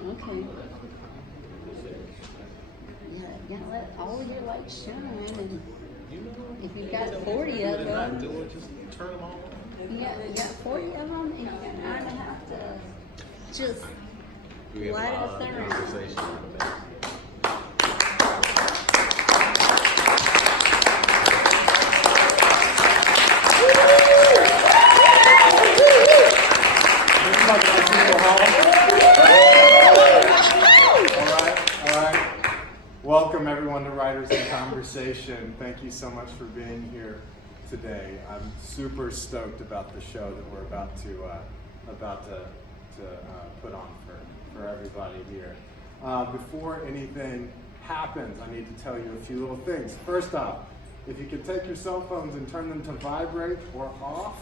Okay. Yeah, you gotta let all your lights shine, and if you've got 40 of them, Just turn them on. you got 40 of them, and you're gonna have to just light up there. Welcome everyone to Writers in Conversation. Thank you so much for being here today. I'm super stoked about the show that we're about to put on for everybody here. Before anything happens, I need to tell you a few little things. First off, if you could take your cell phones and turn them to vibrate or off,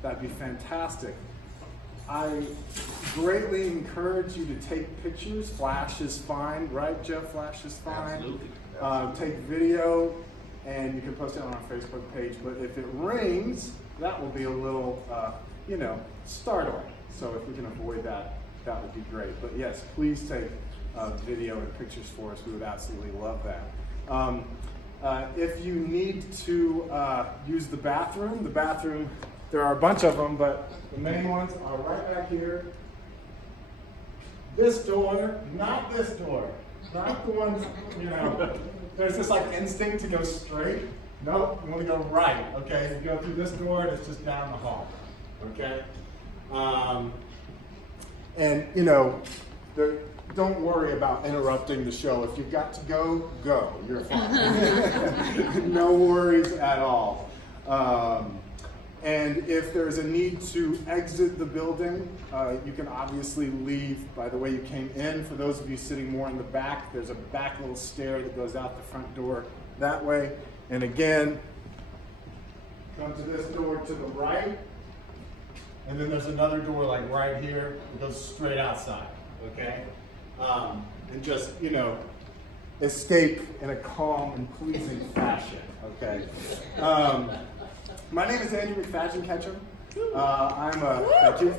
that'd be fantastic. I greatly encourage you to take pictures. Flash is fine, right, Jeff? Flash is fine. Absolutely. Take video, and you can post it on our Facebook page. But if it rings, that will be a little, startling. So if we can avoid that, that would be great. But yes, please take video and pictures for us. We would absolutely love that. If you need to use the bathroom, there are a bunch of them, but the main ones are right back here. This door, not this door. Not the ones, there's this like instinct to go straight. Nope, you want to go right, okay? You go through this door and it's just down the hall, okay? Don't worry about interrupting the show. If you've got to go, go. You're fine. No worries at all. And if there's a need to exit the building, you can obviously leave by the way you came in. For those of you sitting more in the back, there's a back little stair that goes out the front door that way. And again, come to this door to the right. And then there's another door like right here that goes straight outside, okay? And just, escape in a calm and pleasing fashion, okay? My name is Andrew McFadyen-Ketchum.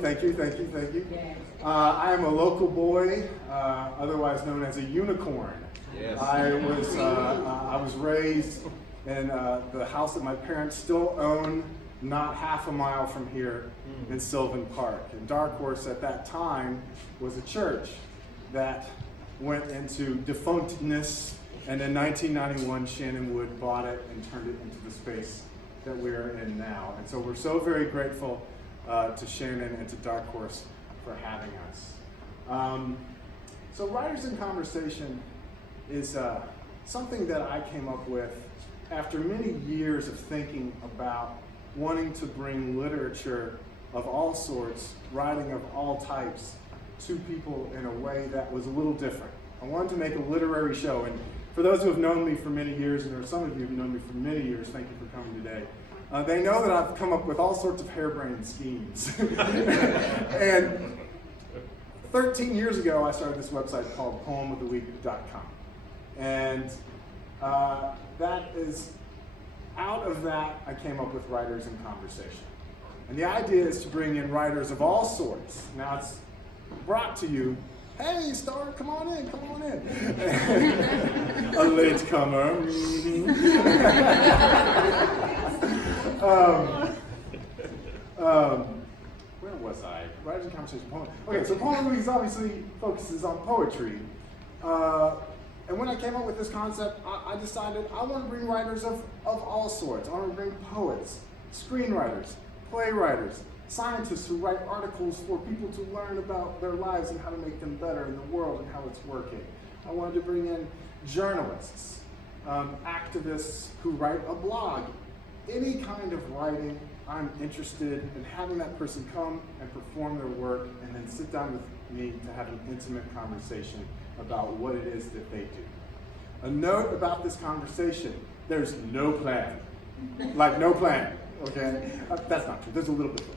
Thank you. I am a local boy, otherwise known as a unicorn. Yes. I was raised in the house that my parents still own, not half a mile from here in Sylvan Park. And Darkhorse at that time was a church that went into defunctness, and in 1991 Shannon Wood bought it and turned it into the space that we're in now. And so we're so very grateful to Shannon and to Darkhorse for having us. So Writers in Conversation is something that I came up with after many years of thinking about wanting to bring literature of all sorts, writing of all types, to people in a way that was a little different. I wanted to make a literary show, and for those who have known me for many years, and there are some of you who have known me for many years, thank you for coming today, they know that I've come up with all sorts of harebrained schemes. And 13 years ago, I started this website called poemoftheweek.com. And that is, out of that, I came up with Writers in Conversation. And the idea is to bring in writers of all sorts. Now it's brought to you, hey, Star, come on in. A latecomer. Where was I? Writers in Conversation, poem. Okay, so Poem of the Week obviously focuses on poetry. And when I came up with this concept, I decided I want to bring writers of all sorts. I want to bring poets, screenwriters, playwriters, scientists who write articles for people to learn about their lives and how to make them better in the world and how it's working. I wanted to bring in journalists, activists who write a blog. Any kind of writing, I'm interested in having that person come and perform their work and then sit down with me to have an intimate conversation about what it is that they do. A note about this conversation, there's no plan. Like no plan, okay? That's not true, there's a little bit of a plan.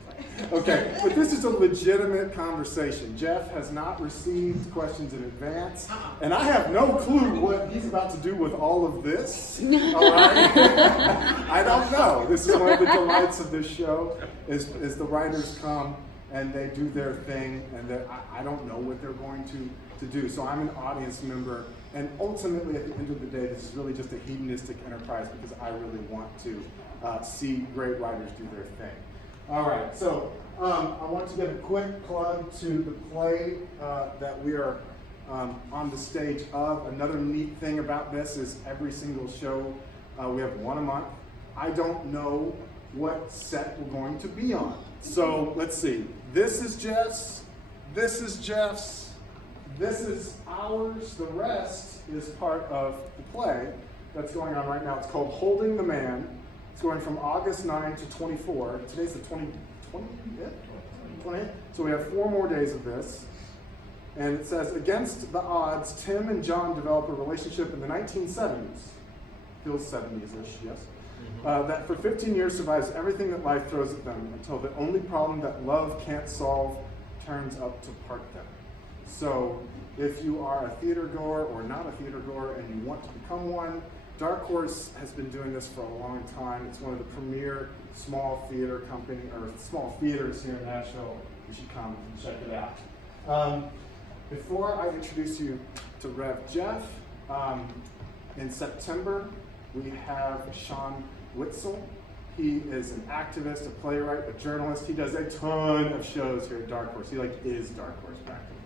Okay, but this is a legitimate conversation. Jeff has not received questions in advance, and I have no clue what he's about to do with all of this, all right? I don't know. This is one of the delights of this show, is the writers come and they do their thing, and I don't know what they're going to do. So I'm an audience member, and ultimately at the end of the day, this is really just a hedonistic enterprise because I really want to see great writers do their thing. All right, so I want to give a quick plug to the play that we are on the stage of. Another neat thing about this is every single show, we have one a month. I don't know what set we're going to be on. So let's see. This is Jeff's. This is Jeff's. This is ours. The rest is part of the play that's going on right now. It's called Holding the Man. It's going from August 9 to 24. Today's the 20th? So we have 4 more days of this. And it says, against the odds, Tim and John develop a relationship in the 1970s. Feels 70s-ish, yes. That for 15 years survives everything that life throws at them until the only problem that love can't solve turns up to part them. So if you are a theater goer or not a theater goer and you want to become one, Darkhorse has been doing this for a long time. It's one of the premier small theater company or small theaters here in Nashville. You should come and check it out. Before I introduce you to Rev Jeff, in September we have Sean Witzel. He is an activist, a playwright, a journalist. He does a ton of shows here at Darkhorse. He is Darkhorse practically.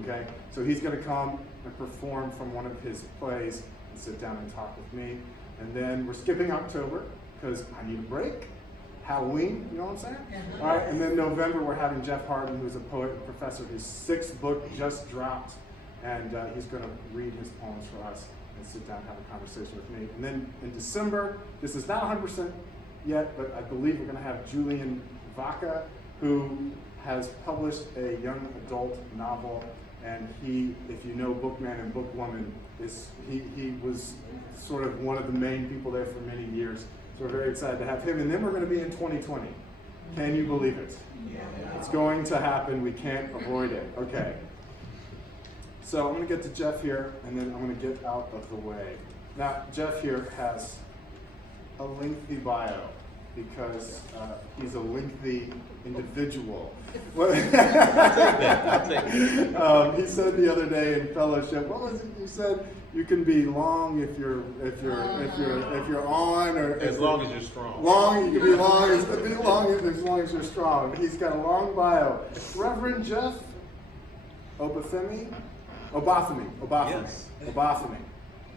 Okay, so he's going to come and perform from one of his plays and sit down and talk with me. And then we're skipping October because I need a break. Halloween, you know what I'm saying? All right, and then November we're having Jeff Harden, who's a poet and professor. His 6th book just dropped, and he's going to read his poems for us and sit down and have a conversation with me. And then in December, this is not 100% yet, but I believe we're going to have Julian Vaca, who has published a young adult novel, and he, if you know Bookman and Bookwoman, he was sort of one of the main people there for many years. So we're very excited to have him. And then we're going to be in 2020. Can you believe it? Yeah. It's going to happen. We can't avoid it. Okay. So I'm going to get to Jeff here, and then I'm going to get out of the way. Now, Jeff here has a lengthy bio because he's a lengthy individual. I'll take that. He said the other day in fellowship, what was it you said? You can be long if you're on, or as long as you're strong. Long, you can be long as long as you're strong. He's got a long bio. Reverend Jeff obafemi. Yes. Obafemi.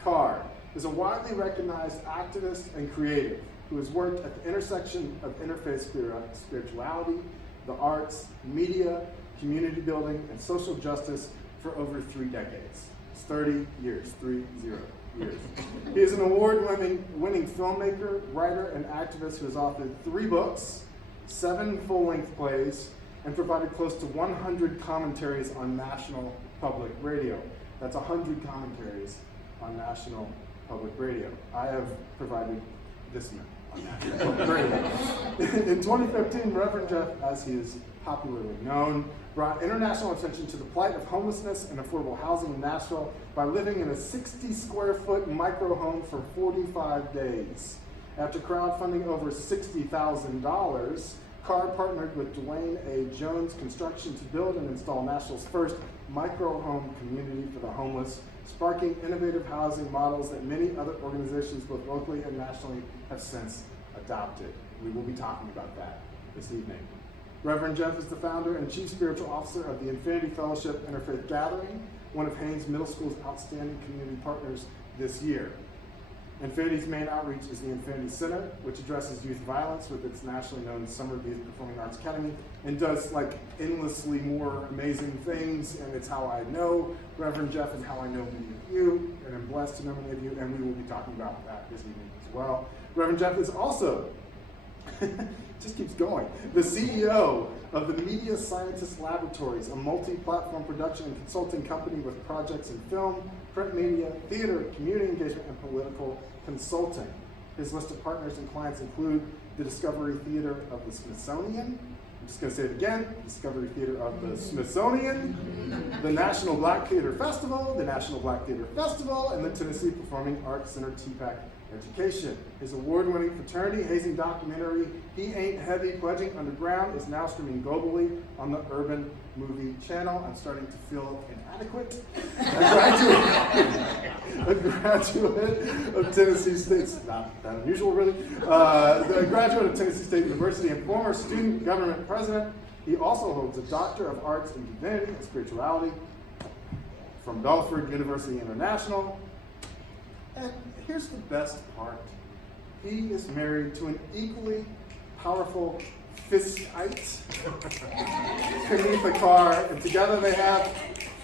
Carr is a widely recognized activist and creative who has worked at the intersection of interfaith spirituality, the arts, media, community building, and social justice for over 3 decades. It's 30 years, 30 years. He is an award-winning filmmaker, writer, and activist who has authored 3 books, 7 full-length plays, and provided close to 100 commentaries on National Public Radio. That's 100 commentaries on National Public Radio. I have provided this many on National Public Radio. In 2015, Reverend Jeff, as he is popularly known, brought international attention to the plight of homelessness and affordable housing in Nashville by living in a 60-square-foot micro home for 45 days. After crowdfunding over $60,000, Carr partnered with Dwayne A. Jones Construction to build and install Nashville's first micro-home community for the homeless, sparking innovative housing models that many other organizations, both locally and nationally, have since adopted. We will be talking about that this evening. Reverend Jeff is the founder and chief spiritual officer of the Infinity Fellowship Interfaith Gathering, one of Haynes Middle School's outstanding community partners this year. Infinity's main outreach is the Infinity Center, which addresses youth violence with its nationally known Summer Youth Performing Arts Academy, and does endlessly more amazing things, and it's how I know Reverend Jeff and how I know many of you, and I'm blessed to know many of you, and we will be talking about that this evening as well. Reverend Jeff is also, just keeps going, the CEO of the Media Scientist Laboratories, a multi-platform production and consulting company with projects in film, print media, theater, community engagement, and political consulting. His list of partners and clients include the Discovery Theater of the Smithsonian, I'm just going to say it again, Discovery Theater of the Smithsonian, the National Black Theater Festival, the National Black Theater Festival, and the Tennessee Performing Arts Center TPAC Education. His award-winning fraternity hazing documentary, He Ain't Heavy, Pledging Underground, is now streaming globally on the Urban Movie Channel. I'm starting to feel inadequate. A graduate of Tennessee State, not that unusual really, a graduate of Tennessee State University and former student government president. He also holds a Doctor of Arts in Divinity and Spirituality from Belford University International. And here's the best part. He is married to an equally powerful fistite, Kenitha Carr, and together they have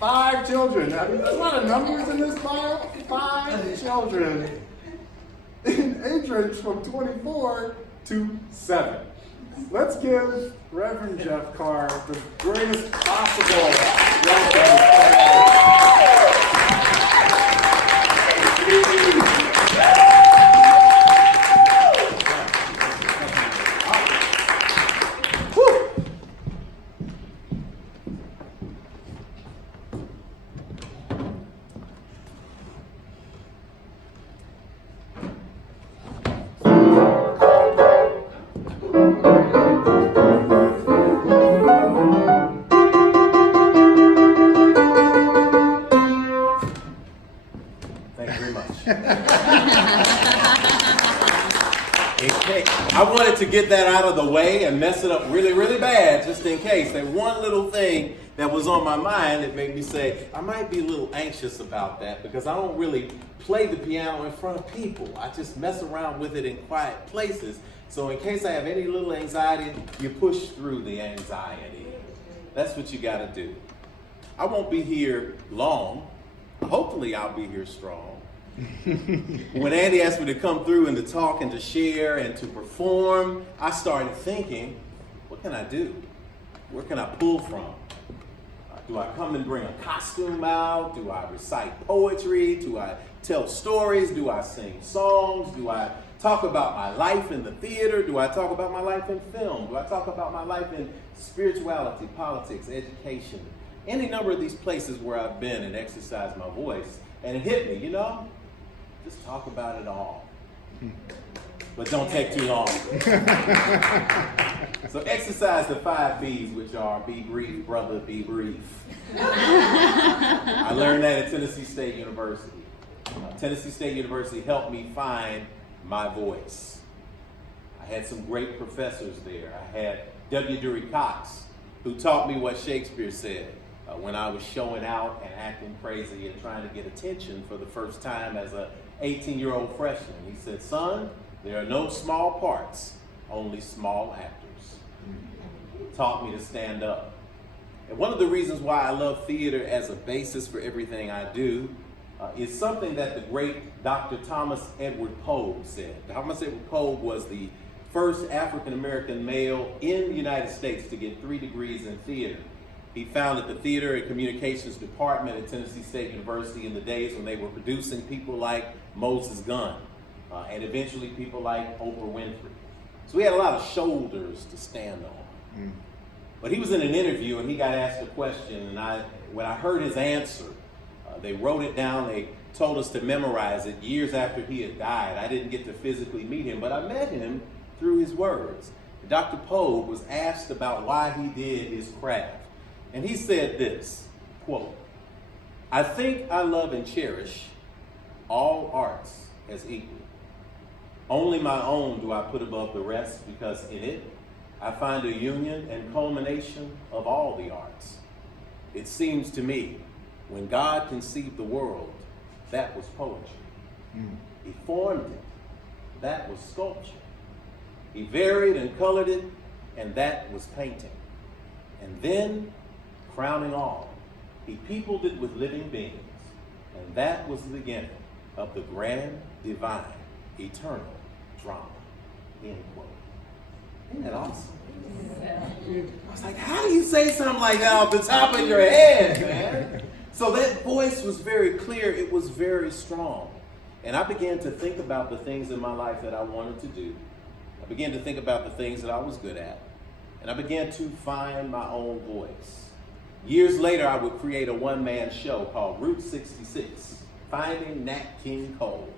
5 children. I mean, there's a lot of numbers in this bio. 5 children in age range from 24 to 7. Let's give Reverend Jeff Carr the greatest possible welcome. I wanted to get that out of the way and mess it up really, really bad, just in case. That one little thing that was on my mind that made me say, I might be a little anxious about that because I don't really play the piano in front of people. I just mess around with it in quiet places. So in case I have any little anxiety, you push through the anxiety. That's what you got to do. I won't be here long. Hopefully I'll be here strong. When Andy asked me to come through and to talk and to share and to perform, I started thinking, what can I do? Where can I pull from? Do I come and bring a costume out? Do I recite poetry? Do I tell stories? Do I sing songs? Do I talk about my life in the theater? Do I talk about my life in film? Do I talk about my life in spirituality, politics, education? Any number of these places where I've been and exercised my voice. And it hit me, just talk about it all. But don't take too long. So exercise the 5 B's, which are be brief, brother, be brief. I learned that at Tennessee State University. Tennessee State University helped me find my voice. I had some great professors there. I had W. Dury Cox, who taught me what Shakespeare said when I was showing out and acting crazy and trying to get attention for the first time as a 18-year-old freshman. He said, son, there are no small parts, only small actors. Taught me to stand up. And one of the reasons why I love theater as a basis for everything I do is something that the great Dr. Thomas Edward Pogue said. Thomas Edward Pogue was the first African-American male in the United States to get 3 degrees in theater. He founded the Theater and Communications Department at Tennessee State University in the days when they were producing people like Moses Gunn and eventually people like Oprah Winfrey. So he had a lot of shoulders to stand on. But he was in an interview and he got asked a question, and when I heard his answer, they wrote it down, they told us to memorize it years after he had died. I didn't get to physically meet him, but I met him through his words. Dr. Pogue was asked about why he did his craft. And he said this, quote, I think I love and cherish all arts as equal. Only my own do I put above the rest because in it I find a union and culmination of all the arts. It seems to me when God conceived the world, that was poetry. He formed it, that was sculpture. He varied and colored it, and that was painting. And then, crowning all, he peopled it with living beings, and that was the beginning of the grand, divine, eternal drama. End quote. Isn't that awesome? I was like, how do you say something like that off the top of your head, man? So that voice was very clear. It was very strong. And I began to think about the things in my life that I wanted to do. I began to think about the things that I was good at. And I began to find my own voice. Years later, I would create a one-man show called Route 66, Finding Nat King Cole.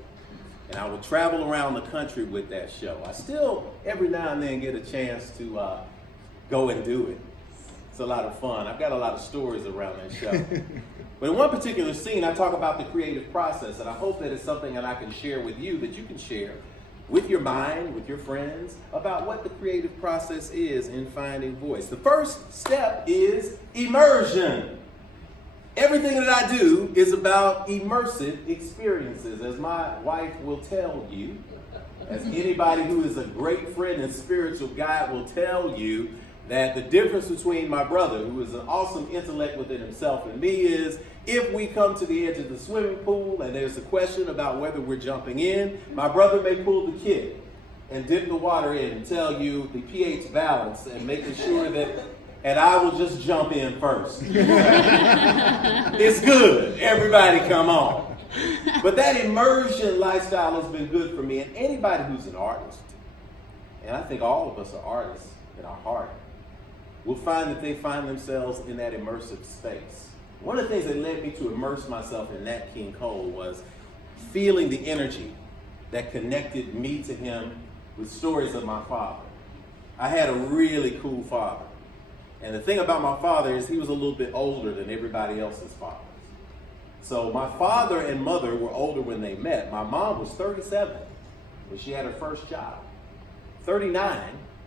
And I would travel around the country with that show. I still, every now and then, get a chance to go and do it. It's a lot of fun. I've got a lot of stories around that show. But in one particular scene, I talk about the creative process, and I hope that it's something that I can share with you, that you can share with your mind, with your friends, about what the creative process is in finding voice. The first step is immersion. Everything that I do is about immersive experiences, as my wife will tell you, as anybody who is a great friend and spiritual guide will tell you, that the difference between my brother, who is an awesome intellect within himself, and me is, if we come to the edge of the swimming pool and there's a question about whether we're jumping in, my brother may pull the kid and dip the water in and tell you the pH balance and making sure that, and I will just jump in first. It's good. Everybody come on. But that immersion lifestyle has been good for me, and anybody who's an artist, and I think all of us are artists in our heart, will find that they find themselves in that immersive space. One of the things that led me to immerse myself in Nat King Cole was feeling the energy that connected me to him with stories of my father. I had a really cool father. And the thing about my father is he was a little bit older than everybody else's fathers. So my father and mother were older when they met. My mom was 37 when she had her first job, 39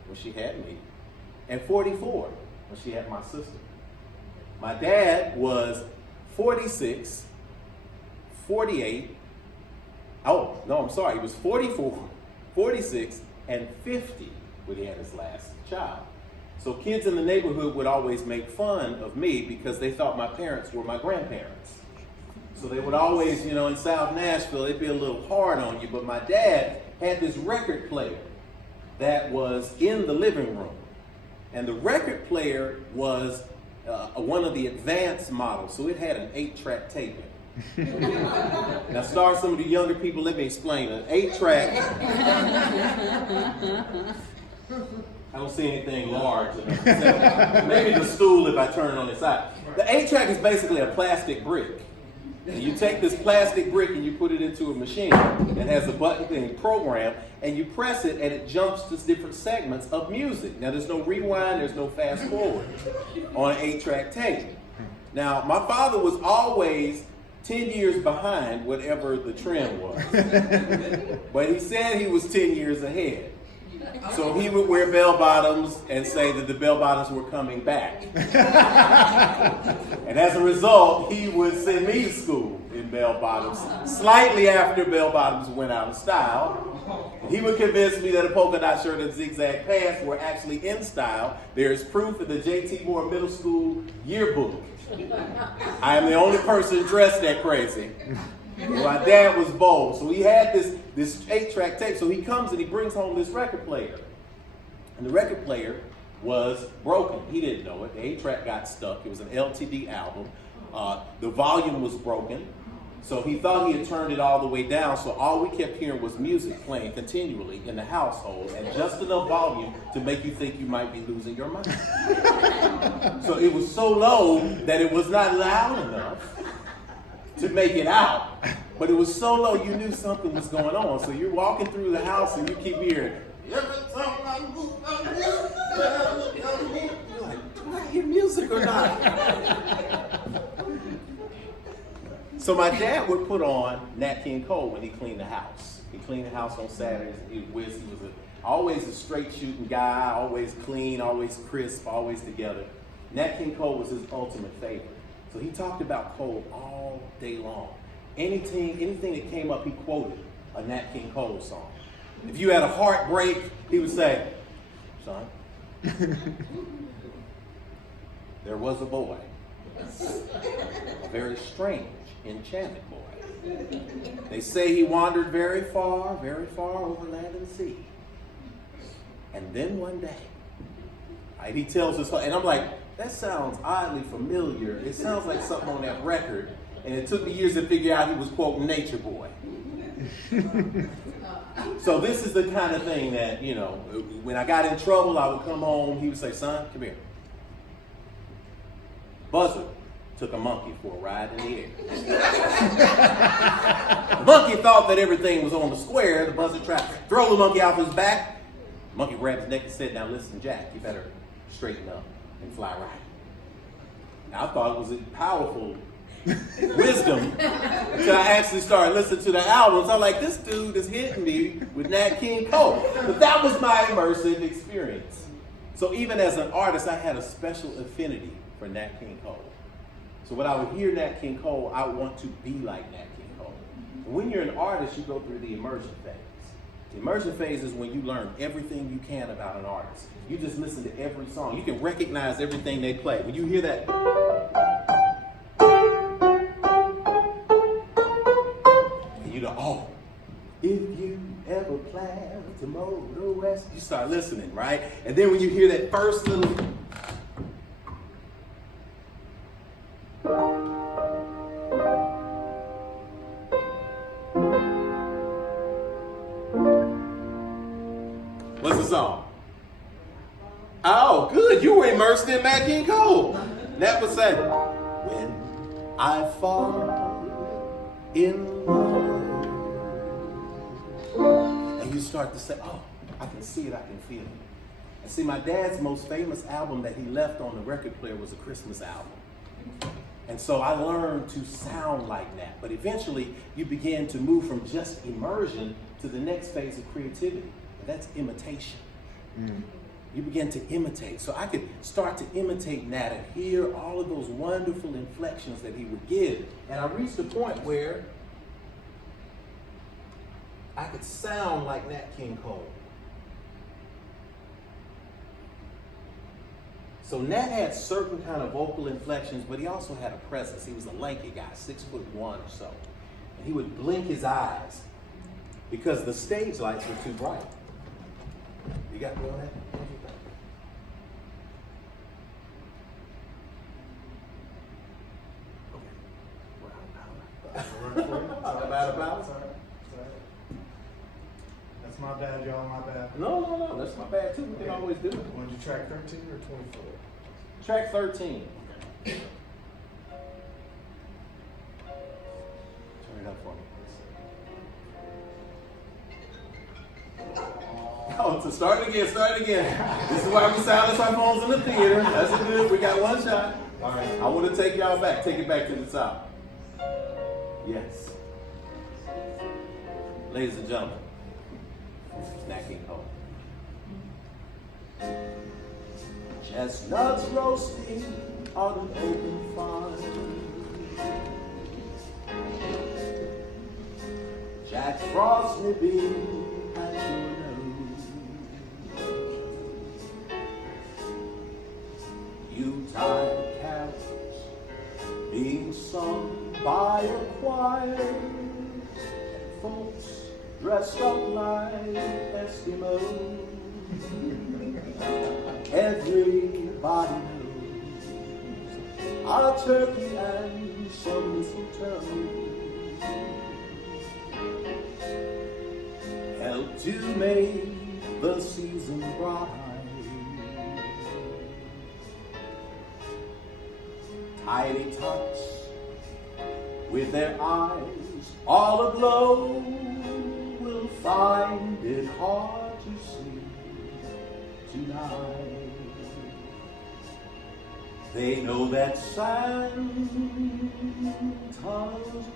when she had me, and 44 when she had my sister. My dad was 46, 48, oh, no, I'm sorry, he was 44, 46, and 50 when he had his last child. So kids in the neighborhood would always make fun of me because they thought my parents were my grandparents. So they would always, you know, in South Nashville, they'd be a little hard on you. But my dad had this record player that was in the living room. And the record player was one of the advanced models. So it had an 8-track tape in it. Now, sorry, some of the younger people, let me explain. An 8-track. I don't see anything large enough. Maybe the stool if I turn it on its side. The 8-track is basically a plastic brick. And you take this plastic brick and you put it into a machine that has a button thing program, and you press it and it jumps to different segments of music. Now there's no rewind, there's no fast forward on an 8-track tape. Now my father was always 10 years behind whatever the trend was. But he said he was 10 years ahead. So he would wear bell bottoms and say that the bell bottoms were coming back. And as a result, he would send me to school in bell bottoms slightly after bell bottoms went out of style. And he would convince me that a polka dot shirt and zigzag pants were actually in style. There is proof in the J.T. Moore Middle School yearbook. I am the only person dressed that crazy. My dad was bold, so he had this 8-track tape. So he comes and he brings home this record player. And the record player was broken. He didn't know it. The 8-track got stuck. It was an LTD album. The volume was broken. So he thought he had turned it all the way down. So all we kept hearing was music playing continually in the household, and just enough volume to make you think you might be losing your mind. So it was so low that it was not loud enough to make it out, but it was so low you knew something was going on. So you're walking through the house and you keep hearing, you're like, do I hear music or not? So my dad would put on Nat King Cole when he cleaned the house. He cleaned the house on Saturdays. He was always a straight shooting guy, always clean, always crisp, always together. Nat King Cole was his ultimate favorite. So he talked about Cole all day long. Anything that came up, he quoted a Nat King Cole song. If you had a heartbreak, he would say, son, there was a boy, a very strange, enchanted boy. They say he wandered very far over land and sea. And then one day, he tells us, and I'm like, that sounds oddly familiar. It sounds like something on that record. And it took me years to figure out he was quoting Nature Boy. So this is the kind of thing that, you know, when I got in trouble, I would come home. He would say, son, come here. Buzzer, took a monkey for a ride in the air. The monkey thought that everything was on the square. The buzzer tried to throw the monkey off his back. The monkey grabbed his neck and said, "Now listen, Jack, you better straighten up and fly right." Now, I thought it was a powerful wisdom until I actually started listening to the albums. I'm like, this dude is hitting me with Nat King Cole. But that was my immersive experience. So even as an artist, I had a special affinity for Nat King Cole. So when I would hear Nat King Cole, I would want to be like Nat King Cole. And when you're an artist, you go through the immersion phase. The immersion phase is when you learn everything you can about an artist. You just listen to every song. You can recognize everything they play. When you hear that, and you know, oh, if you ever plan to motor west, you start listening, right? And then when you hear that first little, what's the song? Oh, good. You were immersed in Nat King Cole. Nat would say, when I fall in love. And you start to say, oh, I can see it, I can feel it. And see, my dad's most famous album that he left on the record player was a Christmas album. And so I learned to sound like that. But eventually, you begin to move from just immersion to the next phase of creativity. And that's imitation. You begin to imitate. So I could start to imitate Nat and hear all of those wonderful inflections that he would give. And I reached a point where I could sound like Nat King Cole. So Nat had certain kind of vocal inflections, but he also had a presence. He was a lanky guy, 6'1" or so. And he would blink his eyes because the stage lights were too bright. You got me on that? That's my bad, y'all, my bad. No, that's my bad too. We can always do it. Wanted you track 13 or 24? Track 13. Turn it up for me. Oh, so start it again. This is why we silence our phones in the theater. That's good. We got one shot. All right. I want to take y'all back. Take it back to the top. Yes. Ladies and gentlemen, Nat King Cole. Chestnuts roasting on an open fire. Jack Frost nipping at your nose. Yuletide carols being sung by a choir. Folks dressed up like Eskimos. Everybody knows a turkey and some mistletoe help to make the season bright. Tiny tots with their eyes all aglow will find it hard to sleep tonight. They know that Santa's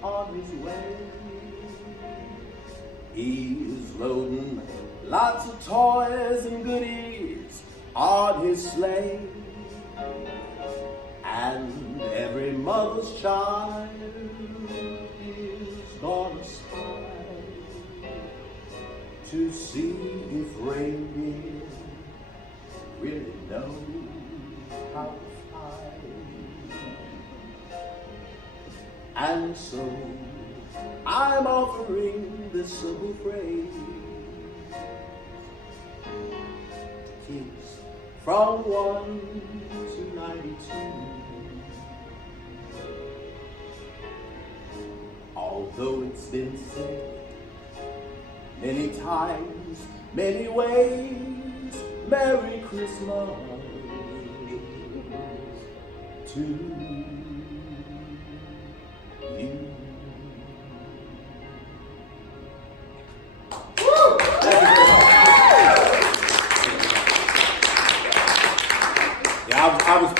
on his way. He's loading lots of toys and goodies on his sleigh. And every mother's child is gonna spy to see if reindeer really know how to fly. And so I'm offering this simple phrase to kids from 1 to 92. Although it's been said many times, many ways, Merry Christmas to you.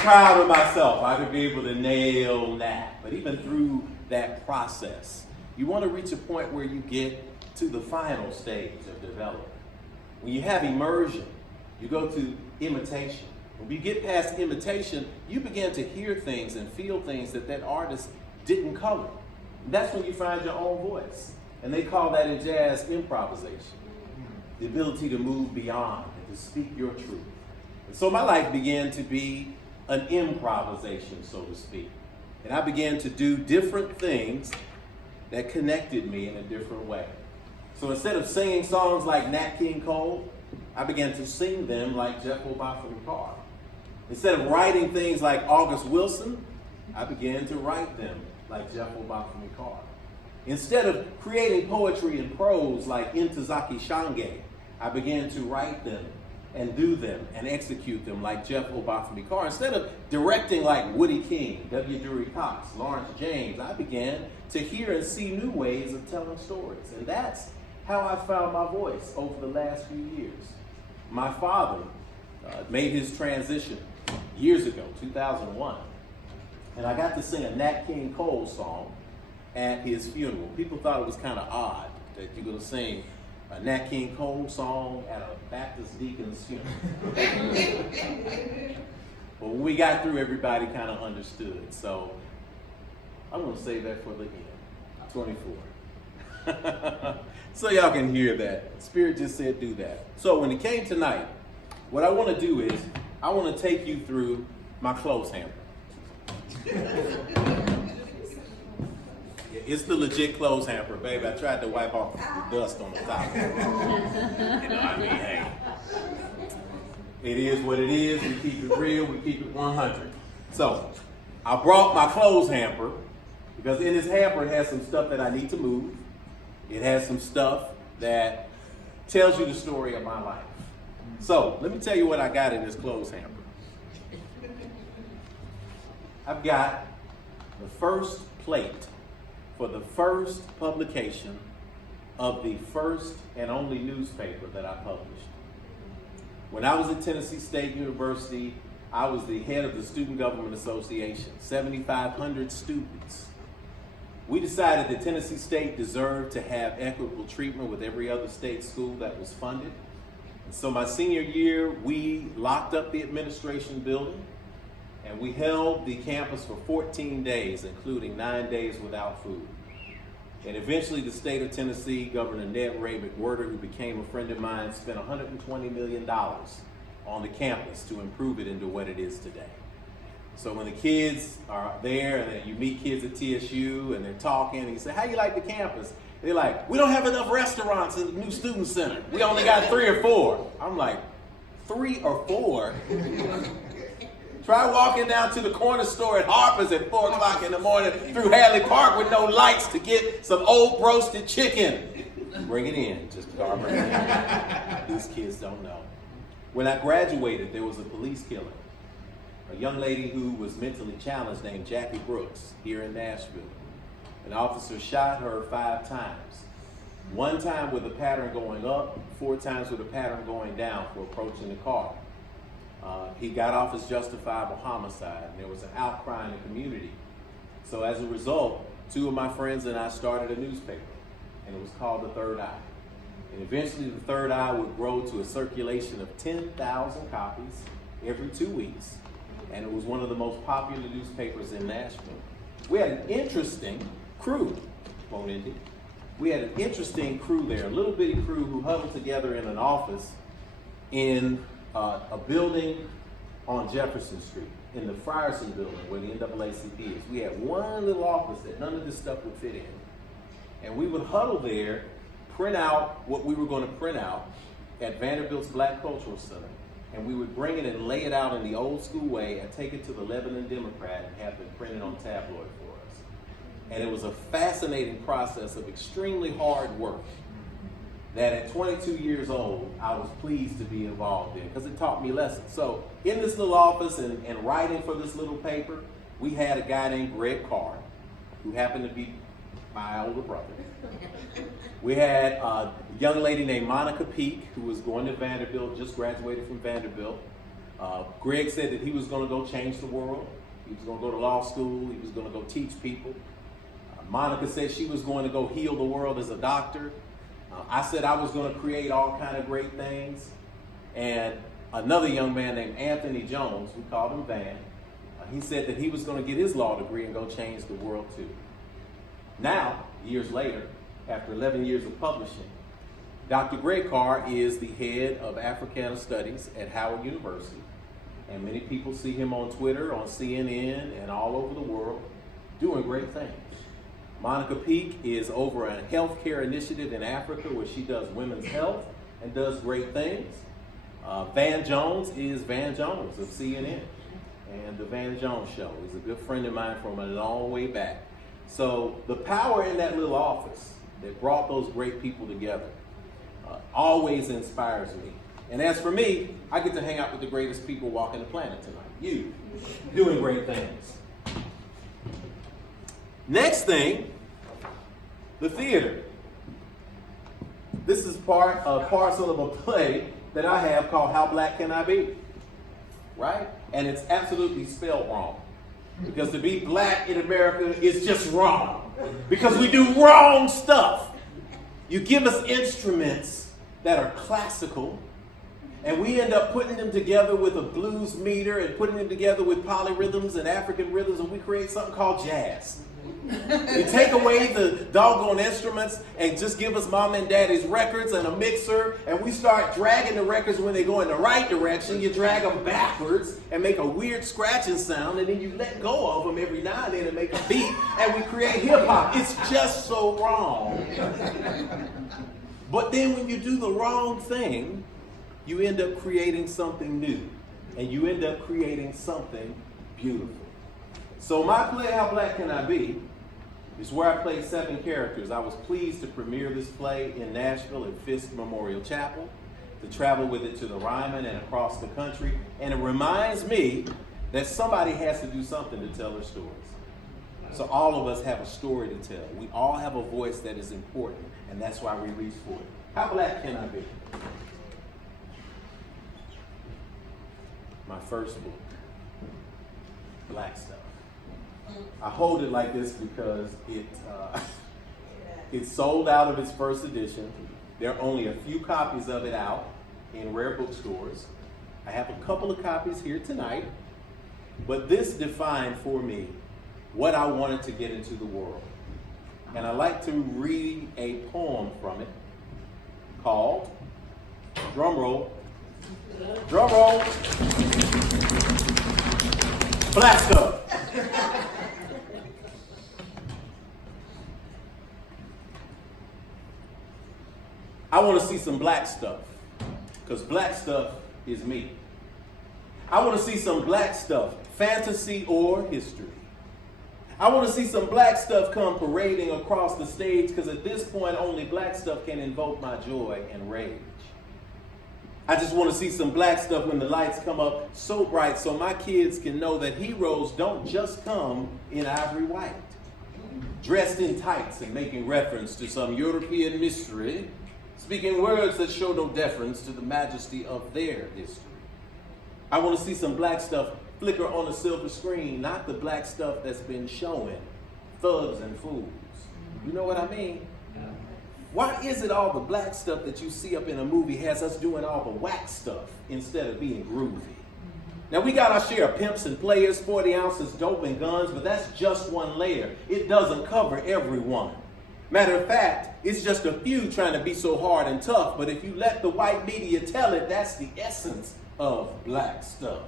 proud of myself. I could be able to nail that. But even through that process, you want to reach a point where you get to the final stage of development. When you have immersion, you go to imitation. When you get past imitation, you begin to hear things and feel things that artist didn't color. And that's when you find your own voice. And they call that in jazz improvisation. The ability to move beyond and to speak your truth. And so my life began to be an improvisation, so to speak. And I began to do different things that connected me in a different way. So instead of singing songs like Nat King Cole, I began to sing them like Jeff Obafemi Carr. Instead of writing things like August Wilson, I began to write them like Jeff Obafemi Carr. Instead of creating poetry and prose like Ntozake Shange, I began to write them and do them and execute them like Jeff Obafemi Carr. Instead of directing like Woody King, W. Dury Cox, Lawrence James, I began to hear and see new ways of telling stories. And that's how I found my voice over the last few years. My father made his transition years ago, 2001. And I got to sing a Nat King Cole song at his funeral. People thought it was kind of odd that you're going to sing a Nat King Cole song at a Baptist deacon's funeral. But when we got through, everybody kind of understood. So I'm going to save that for the end, 24. So y'all can hear that. Spirit just said do that. So when it came tonight, what I want to do is I want to take you through my clothes hamper. It's the legit clothes hamper, baby. I tried to wipe off the dust on the top. You know, I mean, hey. It is what it is. We keep it real. We keep it 100. So, I brought my clothes hamper because in this hamper it has some stuff that I need to move. It has some stuff that tells you the story of my life. So, let me tell you what I got in this clothes hamper. I've got the first plate for the first publication of the first and only newspaper that I published. When I was at Tennessee State University, I was the head of the Student Government Association, 7,500 students. We decided that Tennessee State deserved to have equitable treatment with every other state school that was funded. And so my senior year, we locked up the administration building and we held the campus for 14 days, including 9 days without food. And eventually the state of Tennessee, Governor Ned Ray McWhirter, who became a friend of mine, spent $120 million on the campus to improve it into what it is today. So when the kids are there and then you meet kids at TSU and they're talking and you say, how you like the campus? They're like, we don't have enough restaurants in the new student center. We only got 3 or 4. I'm like, 3 or 4? Try walking down to the corner store at Harper's at 4 o'clock in the morning through Hadley Park with no lights to get some old roasted chicken. Bring it in, just Harper. These kids don't know. When I graduated, there was a police killing. A young lady who was mentally challenged named Jackie Brooks here in Nashville. An officer shot her 5 times. 1 time with a pattern going up, 4 times with a pattern going down for approaching the car. He got off as justifiable homicide, and there was an outcry in the community. So as a result, 2 of my friends and I started a newspaper, and it was called The Third Eye. And eventually The Third Eye would grow to a circulation of 10,000 copies every 2 weeks, and it was one of the most popular newspapers in Nashville. We had an interesting crew, won't it? We had an interesting crew there, a little bitty crew who huddled together in an office in a building on Jefferson Street, in the Frierson building where the NAACP is. We had one little office that none of this stuff would fit in. And we would huddle there, print out what we were going to print out at Vanderbilt's Black Cultural Center. And we would bring it and lay it out in the old school way and take it to the Lebanon Democrat and have it printed on tabloid for us. And it was a fascinating process of extremely hard work that at 22 years old, I was pleased to be involved in because it taught me lessons. So in this little office and writing for this little paper, we had a guy named Greg Carr, who happened to be my older brother. We had a young lady named Monica Peak, who was going to Vanderbilt, just graduated from Vanderbilt. Greg said that he was going to go change the world. He was going to go to law school. He was going to go teach people. Monica said she was going to go heal the world as a doctor. I said I was going to create all kind of great things. And another young man named Anthony Jones, we called him Van, he said that he was going to get his law degree and go change the world too. Now, years later, after 11 years of publishing, Dr. Greg Carr is the head of Africana Studies at Howard University. And many people see him on Twitter, on CNN, and all over the world doing great things. Monica Peak is over a healthcare initiative in Africa where she does women's health and does great things. Van Jones is Van Jones of CNN and the Van Jones Show. He's a good friend of mine from a long way back. So the power in that little office that brought those great people together always inspires me. And as for me, I get to hang out with the greatest people walking the planet tonight. You, doing great things. Next thing, the theater. This is parcel of a play that I have called How Black Can I Be? Right? And it's absolutely spelled wrong. Because to be black in America is just wrong. Because we do wrong stuff. You give us instruments that are classical, and we end up putting them together with a blues meter and putting them together with polyrhythms and African rhythms, and we create something called jazz. You take away the doggone instruments and just give us mom and daddy's records and a mixer, and we start dragging the records when they go in the right direction. You drag them backwards and make a weird scratching sound, and then you let go of them every now and then and make a beat, and we create hip-hop. It's just so wrong. But then when you do the wrong thing, you end up creating something new, and you end up creating something beautiful. So my play, How Black Can I Be, is where I played 7 characters. I was pleased to premiere this play in Nashville at Fisk Memorial Chapel, to travel with it to the Ryman and across the country. And it reminds me that somebody has to do something to tell their stories. So all of us have a story to tell. We all have a voice that is important, and that's why we reach for it. How black can I be? My first book, Black Stuff. I hold it like this because it sold out of its first edition. There are only a few copies of it out in rare bookstores. I have a couple of copies here tonight, but this defined for me what I wanted to get into the world. And I like to read a poem from it called, drum roll, Black Stuff. I want to see some black stuff, because black stuff is me. I want to see some black stuff, fantasy or history. I want to see some black stuff come parading across the stage, because at this point only black stuff can invoke my joy and rage. I just want to see some black stuff when the lights come up so bright so my kids can know that heroes don't just come in ivory white, dressed in tights and making reference to some European mystery, speaking words that show no deference to the majesty of their history. I want to see some black stuff flicker on a silver screen, not the black stuff that's been showing thugs and fools. You know what I mean? Why is it all the black stuff that you see up in a movie has us doing all the whack stuff instead of being groovy? Now, we got our share of pimps and players, 40 ounces, dope and guns, but that's just one layer. It doesn't cover everyone. Matter of fact, it's just a few trying to be so hard and tough, but if you let the white media tell it, that's the essence of black stuff.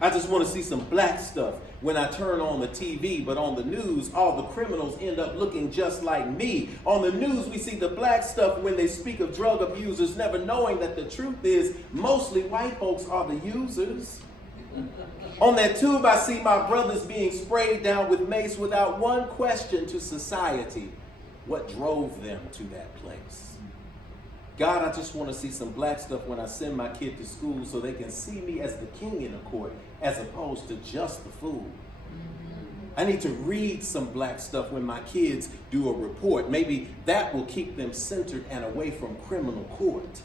I just want to see some black stuff when I turn on the TV, but on the news, all the criminals end up looking just like me. On the news, we see the black stuff when they speak of drug abusers, never knowing that the truth is mostly white folks are the users. On that tube, I see my brothers being sprayed down with mace without one question to society. What drove them to that place? God, I just want to see some black stuff when I send my kid to school so they can see me as the king in the court as opposed to just the fool. I need to read some black stuff when my kids do a report. Maybe that will keep them centered and away from criminal court.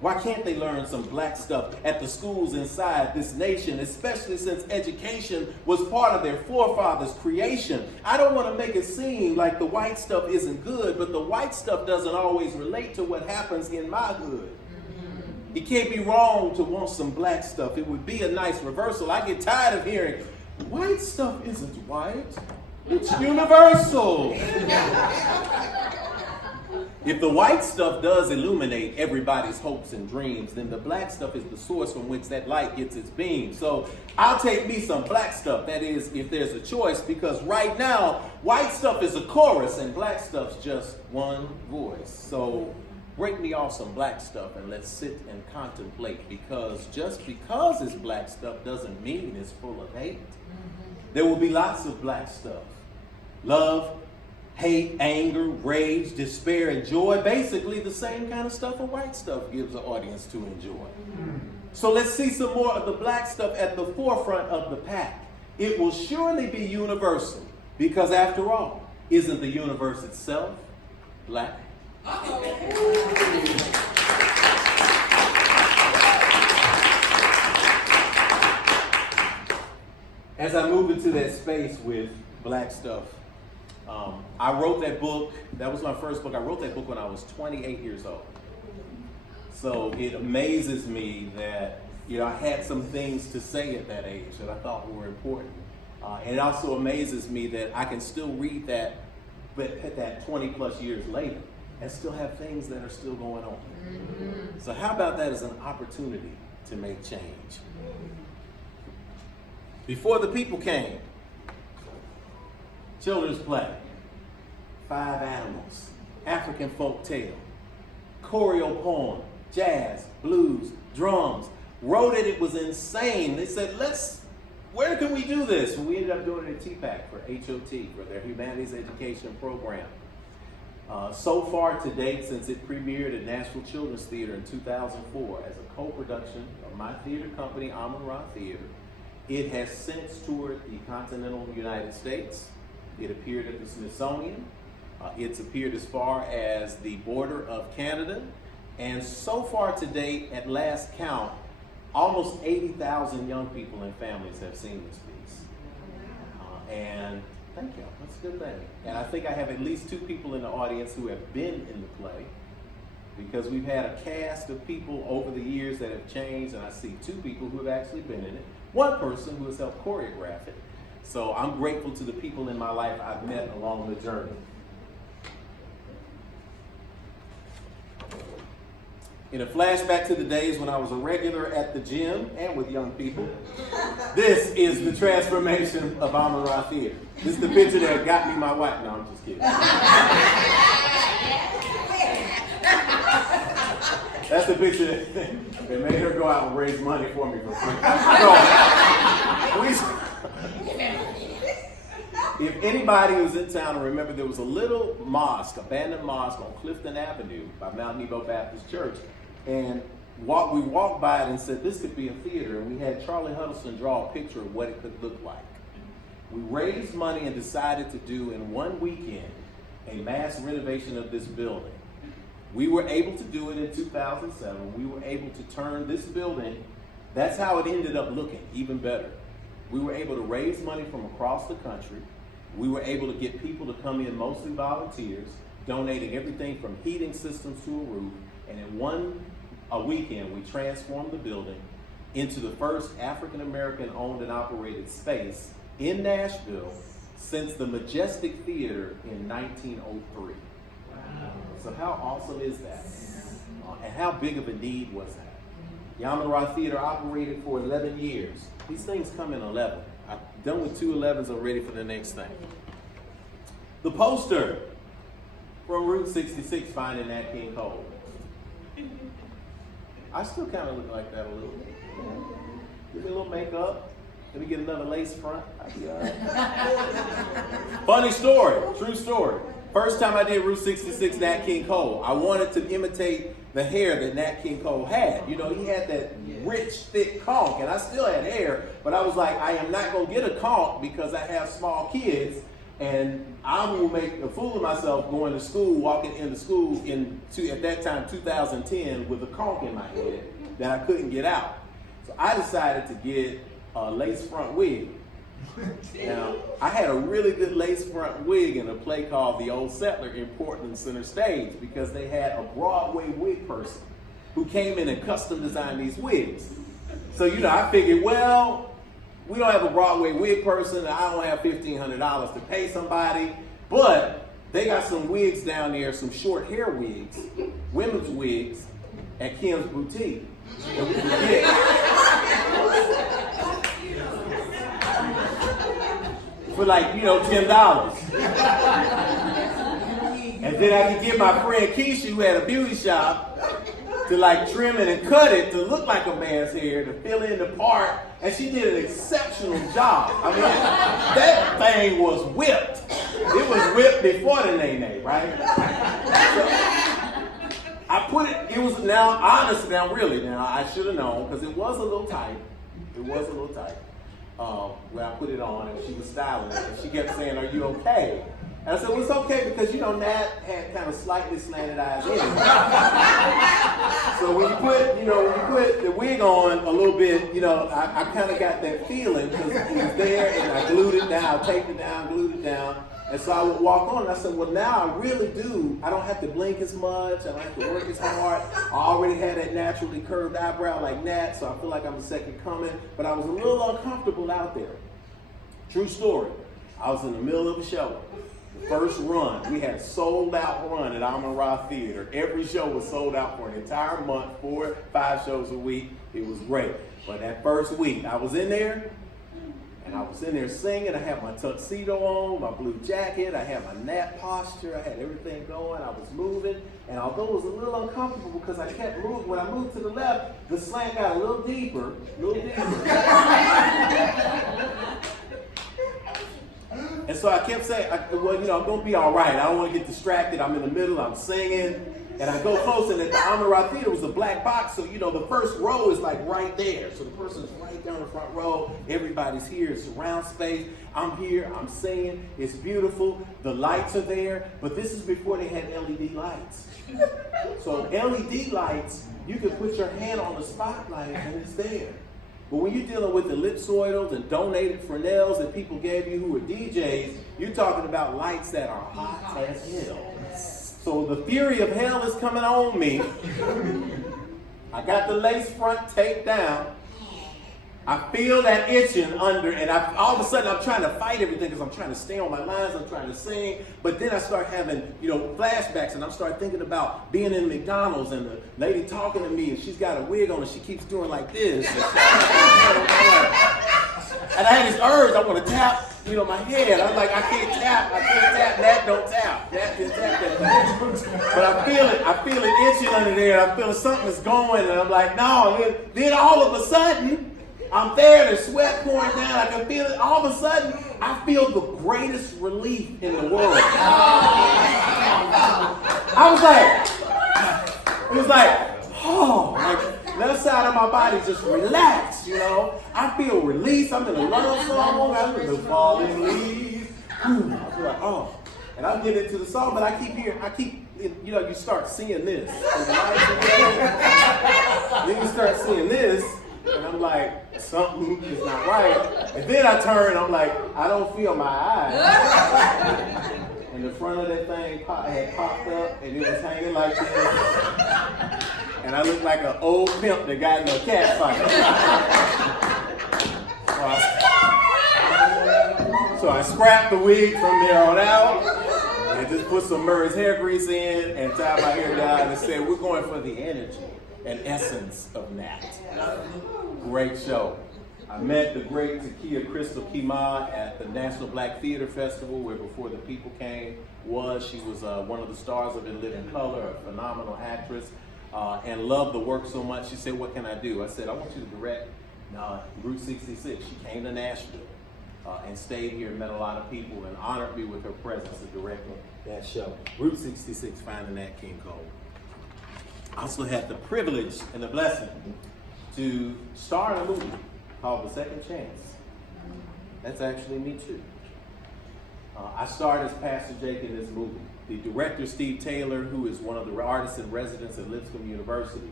Why can't they learn some black stuff at the schools inside this nation, especially since education was part of their forefathers' creation? I don't want to make it seem like the white stuff isn't good, but the white stuff doesn't always relate to what happens in my hood. It can't be wrong to want some black stuff. It would be a nice reversal. I get tired of hearing, white stuff isn't white, it's universal. If the white stuff does illuminate everybody's hopes and dreams, then the black stuff is the source from which that light gets its beam. So I'll take me some black stuff, that is, if there's a choice, because right now, white stuff is a chorus and black stuff's just one voice. So break me off some black stuff and let's sit and contemplate, because just because it's black stuff doesn't mean it's full of hate. There will be lots of black stuff. Love, hate, anger, rage, despair, and joy. Basically the same kind of stuff a white stuff gives the audience to enjoy. So let's see some more of the black stuff at the forefront of the pack. It will surely be universal, because after all, isn't the universe itself black? As I move into that space with black stuff, I wrote that book. That was my first book. I wrote that book when I was 28 years old. So it amazes me that, I had some things to say at that age that I thought were important. And it also amazes me that I can still read that, but that 20 plus years later, and still have things that are still going on. So how about that as an opportunity to make change? Before the people came, children's play, 5 animals, African folk tale, choreo poem, jazz, blues, drums. Wrote it, it was insane. They said, where can we do this? And we ended up doing it at TPAC for HOT, for their Humanities Education Program. So far to date, since it premiered at Nashville Children's Theater in 2004 as a co-production of my theater company, Darkhorse Theater, it has since toured the continental United States. It appeared at the Smithsonian. It's appeared as far as the border of Canada. And so far to date, at last count, almost 80,000 young people and families have seen this piece. And thank you, that's a good thing. And I think I have at least 2 people in the audience who have been in the play, because we've had a cast of people over the years that have changed, and I see 2 people who have actually been in it. 1 person who has helped choreograph it. So I'm grateful to the people in my life I've met along the journey. In a flashback to the days when I was a regular at the gym and with young people, this is the transformation of Darkhorse Theater. This is the picture that got me my wife. No, I'm just kidding. That's the picture that made her go out and raise money for me for free. If anybody who's in town will remember, there was a little mosque, abandoned mosque on Clifton Avenue by Mount Nebo Baptist Church. And we walked by it and said, this could be a theater. And we had Charlie Huddleston draw a picture of what it could look like. We raised money and decided to do in one weekend a mass renovation of this building. We were able to do it in 2007. We were able to turn this building, that's how it ended up looking, even better. We were able to raise money from across the country. We were able to get people to come in, mostly volunteers, donating everything from heating systems to a roof. And in a weekend, we transformed the building into the first African-American owned and operated space in Nashville since the Majestic Theater in 1903. Wow. So how awesome is that? And how big of a need was that? Darkhorse Theater operated for 11 years. These things come in 11. I'm done with 2 11s, I'm ready for the next thing. The poster from Route 66, finding Nat King Cole. I still kind of look like that a little bit. Give me a little makeup. Let me get another lace front. I'll be all right. Funny story, true story. First time I did Route 66, Nat King Cole, I wanted to imitate the hair that Nat King Cole had. He had that rich, thick conch, and I still had hair, but I was like, I am not going to get a conch because I have small kids, And I will make a fool of myself going to school, walking into school at that time, 2010, with a conch in my head that I couldn't get out. So I decided to get a lace front wig. Now, I had a really good lace front wig in a play called The Old Settler in Portland Center Stage, because they had a Broadway wig person who came in and custom designed these wigs. So, I figured, well, we don't have a Broadway wig person, and I don't have $1,500 to pay somebody, but they got some wigs down there, some short hair wigs, women's wigs, at Kim's Boutique that we could get. For like, $10. And then I could get my friend Keisha, who had a beauty shop, to like trim it and cut it to look like a man's hair, to fill in the part, and she did an exceptional job. I mean, that thing was whipped. It was whipped before the nay-nay, right? So, I put it was really, I should have known, because it was a little tight. When I put it on, and she was styling it, and she kept saying, "Are you okay?" And I said, "Well, it's okay, because Nat had kind of slightly slanted eyes anyway." So when you put the wig on a little bit, I kind of got that feeling, because it was there, and I glued it down, taped it down, glued it down. And so I would walk on, and I said, well, now I really do. I don't have to blink as much. I don't have to work as hard. I already had that naturally curved eyebrow like Nat, so I feel like I'm a second coming. But I was a little uncomfortable out there. True story. I was in the middle of a show. The first run, we had a sold-out run at Darkhorse Theater. Every show was sold out for an entire month, 4 or 5 shows a week. It was great. But that first week, I was in there, and I was in there singing. I had my tuxedo on, my blue jacket. I had my Nat posture. I had everything going. I was moving. And although it was a little uncomfortable because I kept moving, when I moved to the left, the slant got a little deeper. And so I kept saying, I'm going to be all right. I don't want to get distracted. I'm in the middle. I'm singing. And I go close, and at the Darkhorse Theater was a black box, so the first row is like right there. So the person's right down the front row. Everybody's here. It's surround space. I'm here. I'm singing. It's beautiful. The lights are there. But this is before they had LED lights. So LED lights, you can put your hand on the spotlight, and it's there. But when you're dealing with ellipsoidals and donated Fresnels that people gave you who are DJs, you're talking about lights that are hot as hell. So the fury of hell is coming on me. I got the lace front taped down. I feel that itching under, and all of a sudden I'm trying to fight everything because I'm trying to stay on my lines, I'm trying to sing, but then I start having, flashbacks, and I start thinking about being in McDonald's and the lady talking to me, and she's got a wig on and she keeps doing like this. And I had this urge, I want to tap, my head. I'm like, I can't tap, Nat don't tap. Nat can tap that thing. But I feel it itching under there, and I feel something is going, and I'm like, no, then all of a sudden, I'm there, there's sweat pouring down, I can feel it. All of a sudden, I feel the greatest relief in the world. I was like, left side of my body just relaxed, I feel release. I'm in a love song, I'm in the falling leaves. I was like, oh. And I'm getting into the song, but I keep, you start seeing this. Then you start seeing this. And I'm like, something is not right. And then I turn, I'm like, I don't feel my eyes. And the front of that thing had popped up, and it was hanging like this. And I looked like an old pimp that got in a cat fight. So I scrapped the wig from there on out, and just put some Murray's hair grease in, and tied my hair down, and said, we're going for the energy and essence of Nat. Great show. I met the great Takia Crystal Kima at the National Black Theater Festival, where Before the People Came she was one of the stars of In Living Color, a phenomenal actress, and loved the work so much. She said, what can I do? I said, I want you to direct Route 66. She came to Nashville and stayed here and met a lot of people and honored me with her presence to direct that show. Route 66, Finding Nat King Cole. I also had the privilege and the blessing to star in a movie called The Second Chance. That's actually me too. I starred as Pastor Jake in this movie. The director, Steve Taylor, who is one of the artists in residence at Lipscomb University,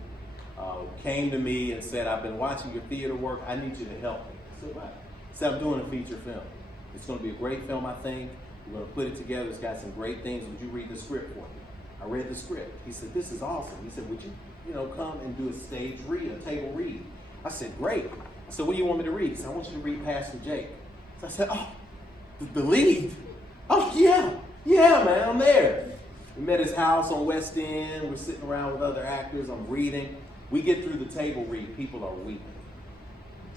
came to me and said, I've been watching your theater work. I need you to help me. I said, what? He said, I'm doing a feature film. It's going to be a great film, I think. We're going to put it together. It's got some great things. Would you read the script for me? I read the script. He said, this is awesome. He said, would you, come and do a stage read, a table read? I said, great. I said, what do you want me to read? He said, I want you to read Pastor Jake. So I said, oh, the lead? Oh, yeah, man, I'm there. We met his house on West End. We're sitting around with other actors. I'm reading. We get through the table read. People are weeping.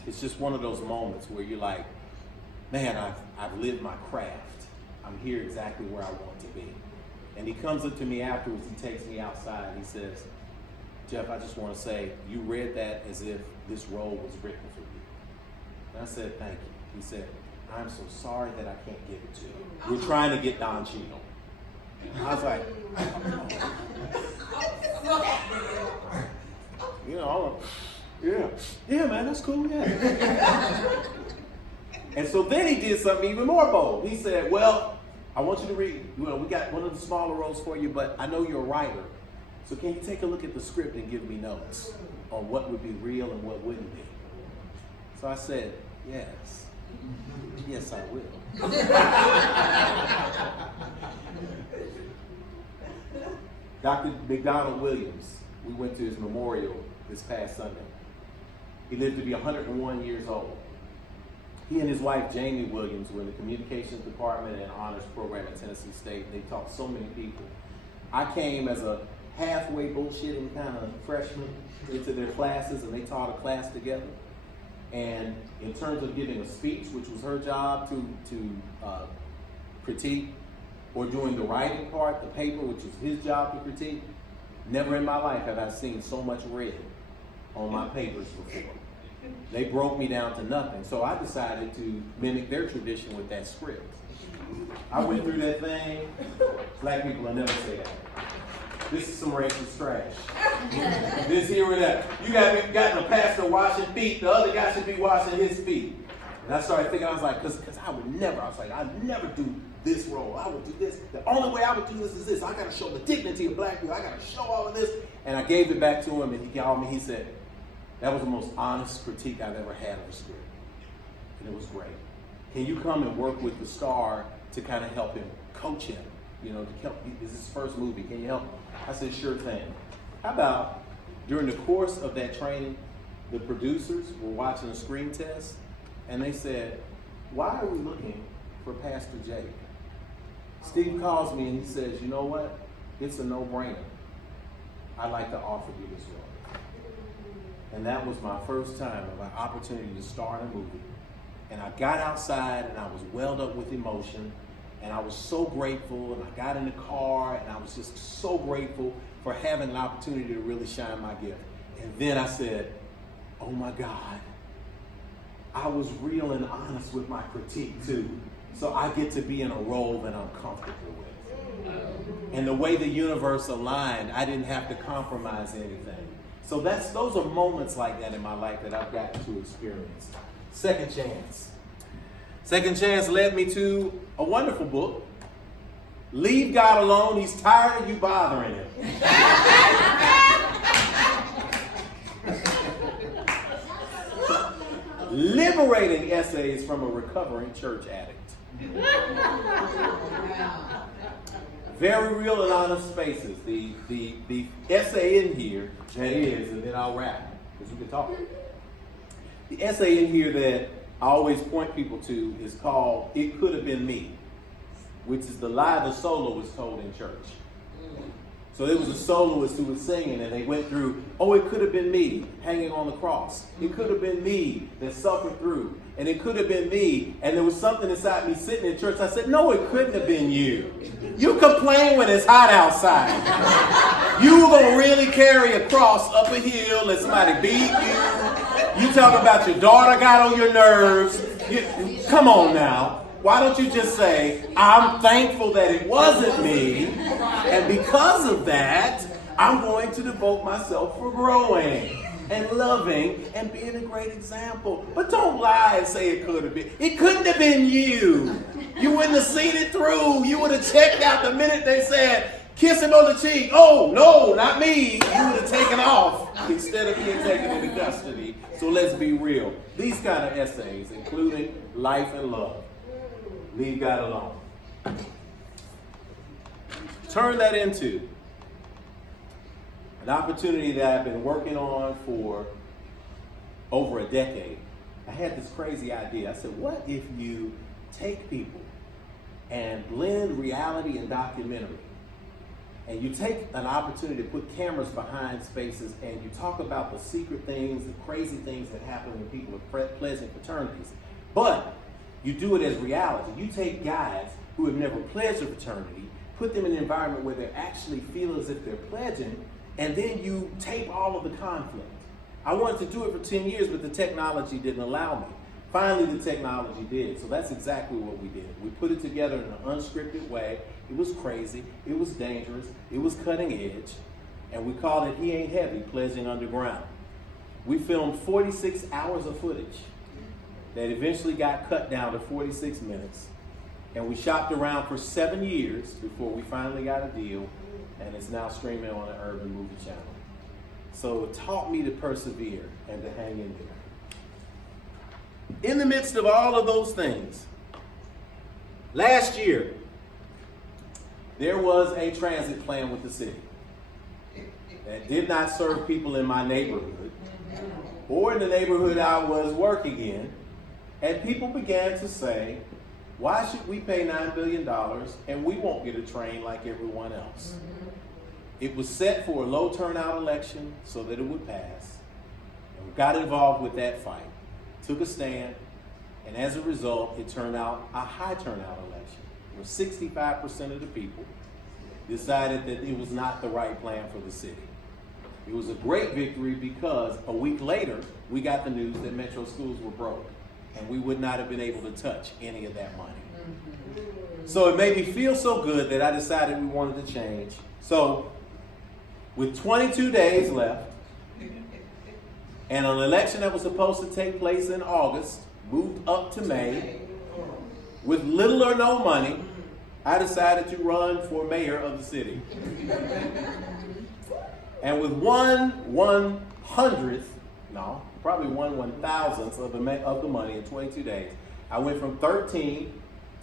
It's just one of those moments where you're like, man, I've lived my craft. I'm here exactly where I want to be. And he comes up to me afterwards. He takes me outside. He says, Jeff, I just want to say, you read that as if this role was written for you. And I said, thank you. He said, I'm so sorry that I can't give it to you. We're trying to get Don Cheadle. I was like, yeah, man, that's cool, yeah. And so then he did something even more bold. He said, well, I want you to read, we got one of the smaller roles for you, but I know you're a writer. So can you take a look at the script and give me notes on what would be real and what wouldn't be? So I said, yes. Yes, I will. Dr. McDonald Williams, we went to his memorial this past Sunday. He lived to be 101 years old. He and his wife, Jamie Williams, were in the communications department and honors program at Tennessee State. They taught so many people. I came as a halfway bullshitting kind of freshman into their classes, and they taught a class together. And in terms of giving a speech, which was her job to critique, or doing the writing part, the paper, which was his job to critique, never in my life have I seen so much red on my papers before. They broke me down to nothing. So I decided to mimic their tradition with that script. I went through that thing. Black people will never say that. This is some racist trash. This here or that. You got the pastor washing feet. The other guy should be washing his feet. And I started thinking, I was like, because I'd never do this role. I would do this. The only way I would do this is this. I got to show the dignity of black people. I got to show all of this. And I gave it back to him, and he called me. He said, that was the most honest critique I've ever had of a script. And it was great. Can you come and work with the star to kind of help him, coach him? To help. This is his first movie. Can you help him? I said, sure thing. How about during the course of that training, the producers were watching a screen test, and they said, why are we looking for Pastor Jake? Steve calls me and he says, you know what? It's a no-brainer. I'd like to offer you this role. And that was my first time of an opportunity to star in a movie. And I got outside and I was welled up with emotion. And I was so grateful, and I got in the car, and I was just so grateful for having an opportunity to really shine my gift. And then I said, oh my God, I was real and honest with my critique too. So I get to be in a role that I'm comfortable with. And the way the universe aligned, I didn't have to compromise anything. So those are moments like that in my life that I've gotten to experience. Second chance. Second chance led me to a wonderful book. Leave God Alone. He's tired of you bothering him. Liberating essays from a recovering church addict. Very real and honest spaces. The essay in here, that is, and then I'll wrap, because we can talk. The essay in here that I always point people to is called It Could Have Been Me, which is the lie the soloist told in church. So there was a soloist who was singing, and they went through, oh, it could have been me hanging on the cross. It could have been me that suffered through. And it could have been me. And there was something inside me sitting in church. I said, no, it couldn't have been you. You complain when it's hot outside. You were going to really carry a cross up a hill, let somebody beat you. You talk about your daughter got on your nerves. Come on now. Why don't you just say, I'm thankful that it wasn't me, and because of that, I'm going to devote myself for growing. and loving and being a great example. But don't lie and say it could have been. It couldn't have been you. You wouldn't have seen it through. You would have checked out the minute they said, kiss him on the cheek. Oh, no, not me. You would have taken off instead of being taken into custody. So let's be real. These kind of essays, including Life and Love, leave God alone. Turn that into an opportunity that I've been working on for over a decade. I had this crazy idea. I said, what if you take people and blend reality and documentary? And you take an opportunity to put cameras behind spaces and you talk about the secret things, the crazy things that happen when people are pledging fraternities. But you do it as reality. You take guys who have never pledged a fraternity, put them in an environment where they actually feel as if they're pledging, and then you tape all of the conflict. I wanted to do it for 10 years, but the technology didn't allow me. Finally, the technology did, so that's exactly what we did. We put it together in an unscripted way. It was crazy, it was dangerous, it was cutting edge, and we called it He Ain't Heavy, Pledging Underground. We filmed 46 hours of footage that eventually got cut down to 46 minutes, and we shopped around for 7 years before we finally got a deal, and it's now streaming on the Urban Movie Channel. So it taught me to persevere and to hang in there. In the midst of all of those things, last year, there was a transit plan with the city that did not serve people in my neighborhood or in the neighborhood I was working in. And people began to say, why should we pay $9 billion and we won't get a train like everyone else? It was set for a low turnout election so that it would pass. And we got involved with that fight, took a stand, and as a result, it turned out a high turnout election, where 65% of the people decided that it was not the right plan for the city. It was a great victory because a week later, we got the news that Metro schools were broke, and we would not have been able to touch any of that money. So it made me feel so good that I decided we wanted to change. So with 22 days left, and an election that was supposed to take place in August moved up to May, with little or no money, I decided to run for mayor of the city. And with one 1/100th, no, probably 1/1000th of the money in 22 days, I went from 13th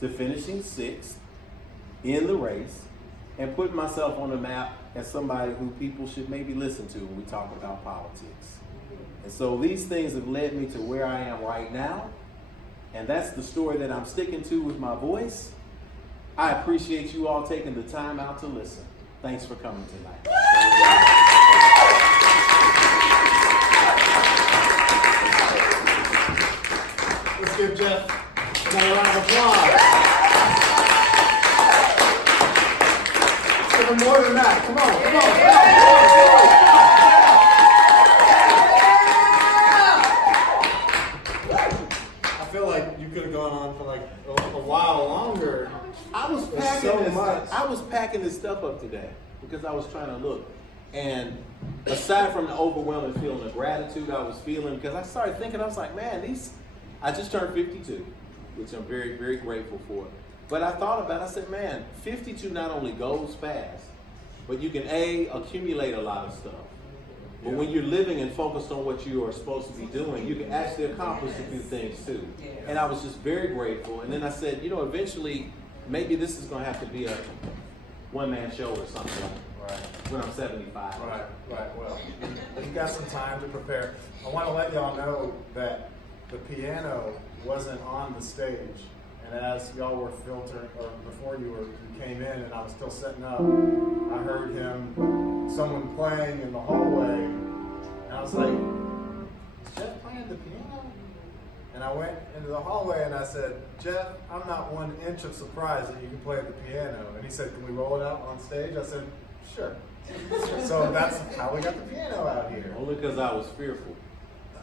to finishing 6th in the race and put myself on the map as somebody who people should maybe listen to when we talk about politics. And so these things have led me to where I am right now. And that's the story that I'm sticking to with my voice. I appreciate you all taking the time out to listen. Thanks for coming tonight. Let's give Jeff another round of applause. Let's give him more than that. Come on, come on, come on. I feel like you could have gone on for like a while longer. I was packing this stuff up today because I was trying to look. And aside from the overwhelming feeling of gratitude I was feeling, because I started thinking, I was like, man, I just turned 52, which I'm very, very grateful for. But I thought about it, I said, man, 52 not only goes fast, but you can accumulate a lot of stuff. But when you're living and focused on what you are supposed to be doing, you can actually accomplish a few things too. And I was just very grateful. And then I said, eventually, maybe this is going to have to be a one-man show or something when I'm 75. Right. Well, you got some time to prepare. I want to let y'all know that the piano wasn't on the stage. And as y'all were filtering, or before you came in and I was still setting up, I heard someone playing in the hallway. And I was like, is Jeff playing the piano? And I went into the hallway and I said, Jeff, I'm not 1 inch of surprise that you can play the piano. And he said, can we roll it out on stage? I said, sure. So that's how we got the piano out here. Only because I was fearful.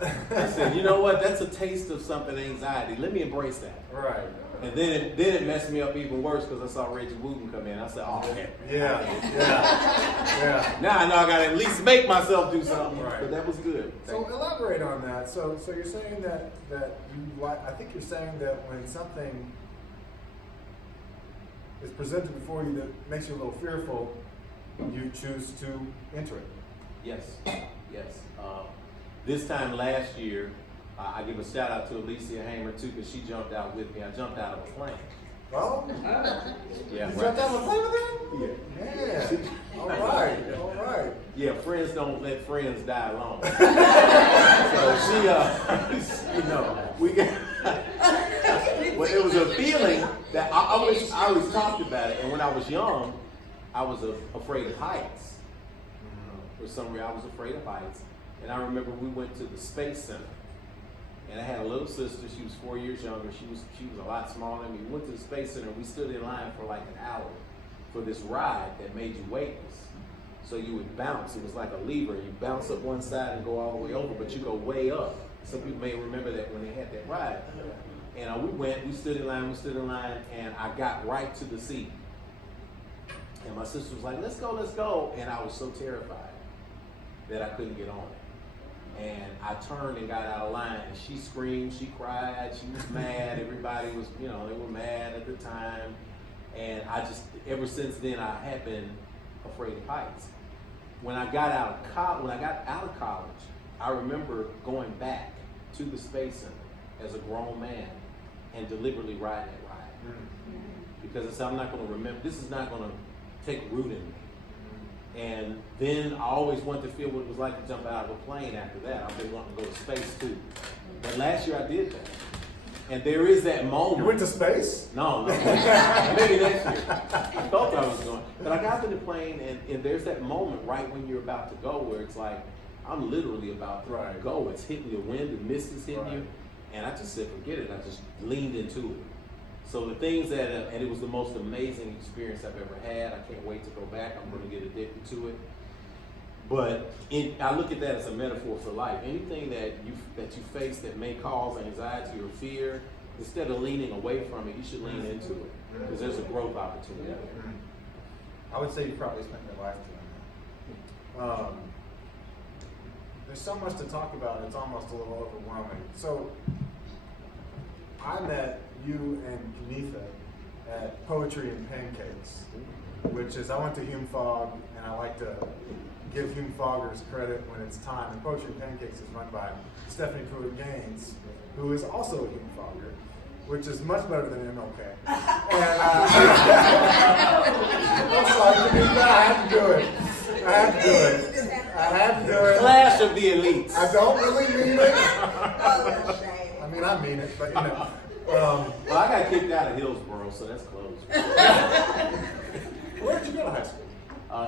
I said, you know what? That's a taste of something, anxiety. Let me embrace that. Right. And then it messed me up even worse because I saw Reggie Wooten come in. I said, oh, man. Yeah. Now I know I got to at least make myself do something. Right. But that was good. So elaborate on that. So you're saying that you like, I think you're saying that when something is presented before you that makes you a little fearful, you choose to enter it. Yes. This time last year, I give a shout out to Alicia Hamer too, because she jumped out with me. I jumped out of a plane. Well, Yeah. you jumped out of a plane with him? Yeah. All right. Yeah, friends don't let friends die alone. So she, we got. Well, it was a feeling that I always talked about it, and when I was young, I was afraid of heights. For some reason, I was afraid of heights, and I remember we went to the Space Center, and I had a little sister. She was 4 years younger. She was a lot smaller than me. We went to the Space Center. We stood in line for like an hour for this ride that made you weightless. So you would bounce. It was like a lever. You bounce up one side and go all the way over, but you go way up. Some people may remember that when they had that ride. And we stood in line, and I got right to the seat. And my sister was like, let's go. And I was so terrified that I couldn't get on it. And I turned and got out of line, and she screamed, she cried, she was mad. Everybody was, they were mad at the time. And ever since then, I had been afraid of heights. When I got out of college, I remember going back to the Space Center as a grown man and deliberately riding that ride. Because I said, I'm not going to remember, this is not going to take root in me. And then I always wanted to feel what it was like to jump out of a plane after that. I've been wanting to go to space too. But last year I did that. And there is that moment. You went to space? No. Maybe next year. I thought I was going. But I got to the plane, and there's that moment right when you're about to go where it's like, I'm literally about to go. It's hitting the wind, the mist is hitting you. And I just said, forget it. I just leaned into it. So the things that, and it was the most amazing experience I've ever had. I can't wait to go back. I'm going to get addicted to it. But I look at that as a metaphor for life. Anything that you face that may cause anxiety or fear, instead of leaning away from it, you should lean into it because there's a growth opportunity there. I would say you probably spent your life doing that. There's so much to talk about, it's almost a little overwhelming. So I met you and Kenitha at Poetry and Pancakes, which is, I went to Hume Fogg, and I like to give Hume Foggers credit when it's time. And Poetry and Pancakes is run by Stephanie Pruitt-Gaines, who is also a Hume Fogger, which is much better than MLK. And I'm sorry, Kenitha, I have to do it. I have to do it. Clash of the elites. I don't really mean it. I mean, I mean it, but well, I got kicked out of Hillsborough, so that's close. Where did you go to high school?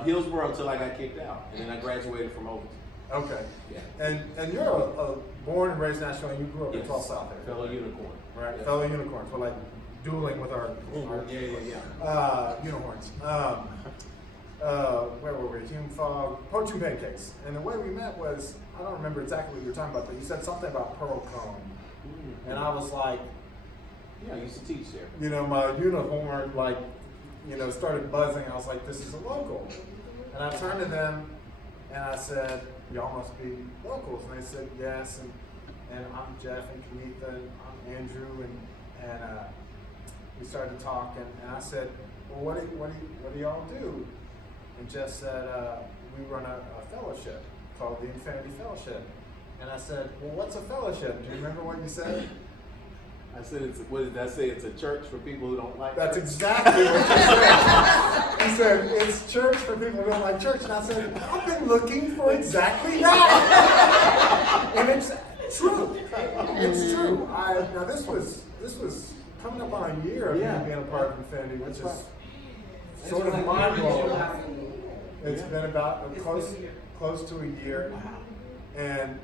Hillsborough until I got kicked out, and then I graduated from Overton. Okay. Yeah. And you're a born and raised Nashville, and you grew up in 12 South area. Fellow unicorn. Right. Yeah. Fellow unicorns. We're like dueling with our unicorns. Where were we? Hume Fogg, Poetry and Pancakes. And the way we met was, I don't remember exactly what you were talking about, but you said something about Pearl Cone. And I was like, yeah, I used to teach there. My unicorn, started buzzing. I was like, this is a local. And I turned to them and I said, y'all must be locals. And they said, yes. And I'm Jeff and Kenitha and I'm Andrew. And we started talking. And I said, well, what do y'all do? And Jeff said, we run a fellowship called the Infinity Fellowship. And I said, well, what's a fellowship? Do you remember what you said? I said, what did I say? It's a church for people who don't like That's church. exactly what you said. He said, it's church for people who don't like church. And I said, I've been looking for exactly that. And it's true. It's true. Now this was coming up on a year of me being a part of Infinity, which is sort of mind-blowing. It's been about close to a year. And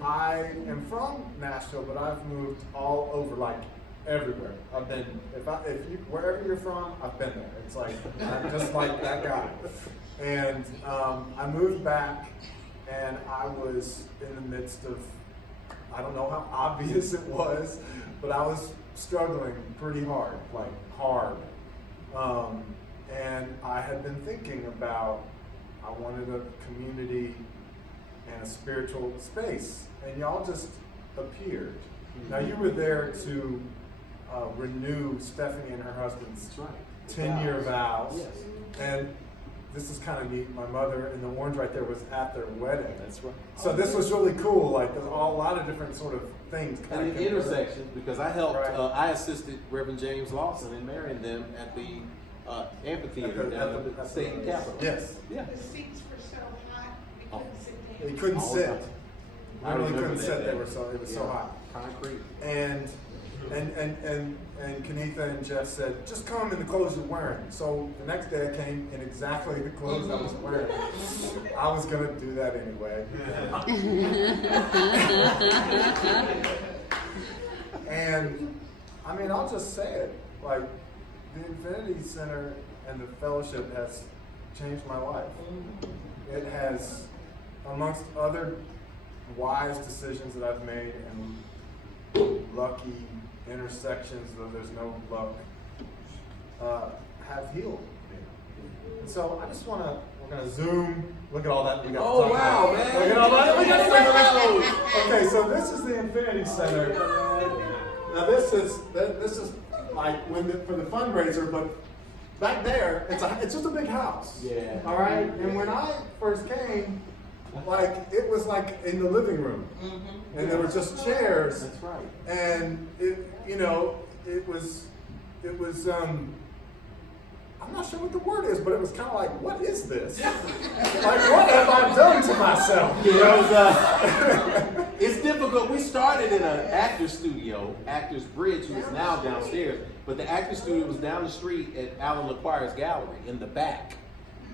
I am from Nashville, but I've moved all over, like everywhere. I've been, wherever you're from, I've been there. It's like, I'm just like that guy. And I moved back, and I was in the midst of, I don't know how obvious it was, but I was struggling pretty hard, like hard. And I had been thinking about, I wanted a community and a spiritual space, and y'all just appeared. Now you were there to renew Stephanie and her husband's 10-year vows. Yes. And this is kind of neat. My mother in the orange right there was at their wedding. That's right. So this was really cool. Like there's a lot of different sort of things. And the intersections, because I helped, Right. I assisted Reverend James Lawson in marrying them at the amphitheater down at the state capitol. Yes. Yeah. The seats were so hot, we Oh. couldn't sit They down. couldn't All sit. right. I Literally remember couldn't that sit. They day. were so it was so Yeah. hot. Concrete. And Kenitha and Jeff said, just come in the clothes you're wearing. So the next day I came in exactly the clothes I was wearing. I was gonna do that anyway. And I mean, I'll just say it. Like the Infinity Center and the fellowship has changed my life. It has, amongst other wise decisions that I've made and lucky intersections, though there's no luck, have healed me. And so I just want to, we're going to zoom. Look at all that we got. Oh, to talk wow, about. man. Look at all that we got to talk about. Okay, so this is the Infinity Center. Now this is like for the fundraiser, but back there, it's just a big house. Yeah. All right. And when I first came, like it was like in the living room, and there were just chairs. That's right. And it was I'm not sure what the word is, but it was kind of like, what is this? Like, what have I done to myself? It's difficult. We started in an actor's studio, Actors Bridge, who is now downstairs. But the actor's studio was down the street at Alan LaQuire's gallery in the back.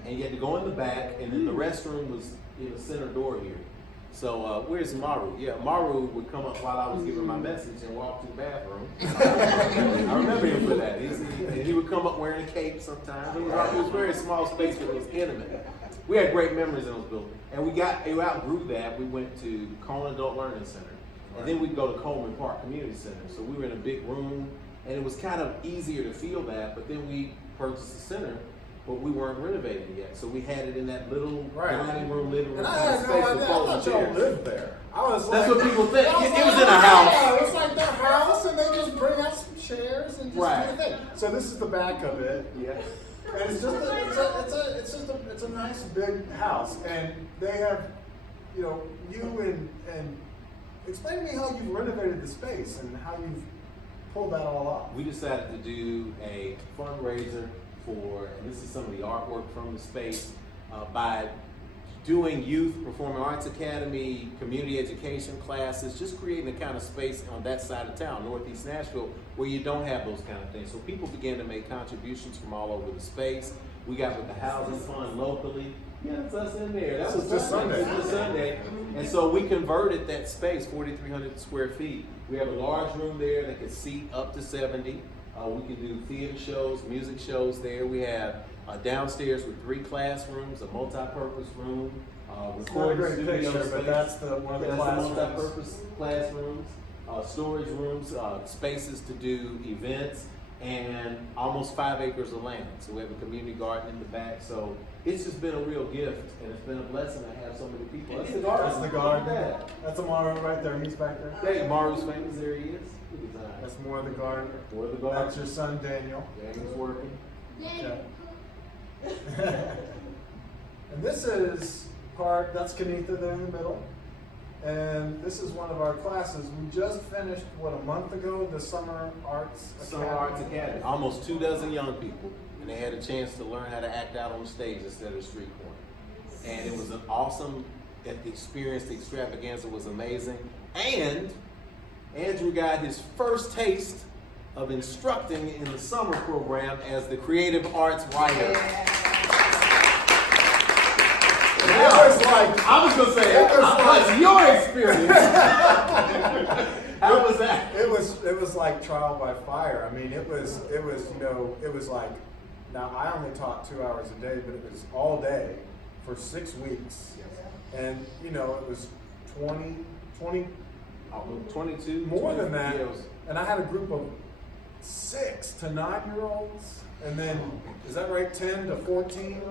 And you had to go in the back, and then the restroom was in the center door here. So where's Maru? Yeah, Maru would come up while I was giving my message and walk to the bathroom. I remember him for that. He would come up wearing a cape sometimes. It was a very small space, but it was intimate. We had great memories in those buildings. And we outgrew that. We went to Coleman Adult Learning Center. And then we'd go to Coleman Park Community Center. So we were in a big room, and it was kind of easier to feel that. But then we purchased the center, but we weren't renovating it yet. So we had it in that little dining room, living room And I kind of had no space with idea. I folding thought y'all chairs. lived there. I was That's like, what people think. I It was like, in a yeah, house. It's like their house, and they just bring out some chairs and just Right. do the thing. So this is the back of it. Yeah. And it's a nice big house, and they have, you and explain to me how you've renovated the space and how you've pulled that all off. We decided to do a fundraiser for, and this is some of the artwork from the space, by doing youth performing arts academy, community education classes, just creating the kind of space on that side of town, Northeast Nashville, where you don't have those kind of things. So people began to make contributions from all over the space. We got with the housing fund locally. Yeah, it's us in there. That was This Sunday. This Sunday. And so we converted that space, 4,300 square feet. We have a large room there that can seat up to 70. We can do theater shows, music shows there. We have downstairs with 3 classrooms, a multi-purpose room, It's not a recording great studio picture, space. but that's one of the That's classrooms. the multi-purpose classrooms, storage rooms, spaces to do events, and almost 5 acres of land. So we have a community garden in the back. So it's just been a real gift, and it's been a blessing to have so many people. That's the garden. That's the garden. That's Amaro right there. He's back there. Hey, Maru's famous. There he is. Look at that. That's more of the garden. Or the garden. That's your son Daniel. Daniel's working. Okay. And this is that's Kenitha there in the middle. And this is one of our classes. We just finished, a month ago, the Summer Arts Summer Arts Academy. Almost 24 young people, and they had a chance to learn how to act out on the stage instead of street corner. And it was an awesome experience. The extravaganza was amazing. And Andrew got his first taste of instructing in the summer program as the creative arts writer. It was like, I was gonna say, what's your experience? How was that? It was like trial by fire. I mean, it was like, now I only taught 2 hours a day, but it was all day for 6 weeks. And, it was 20, 22. more than that. Yeah, it was And I had a group of 6 to 9-year-olds, and then, is that right, 10 to 14?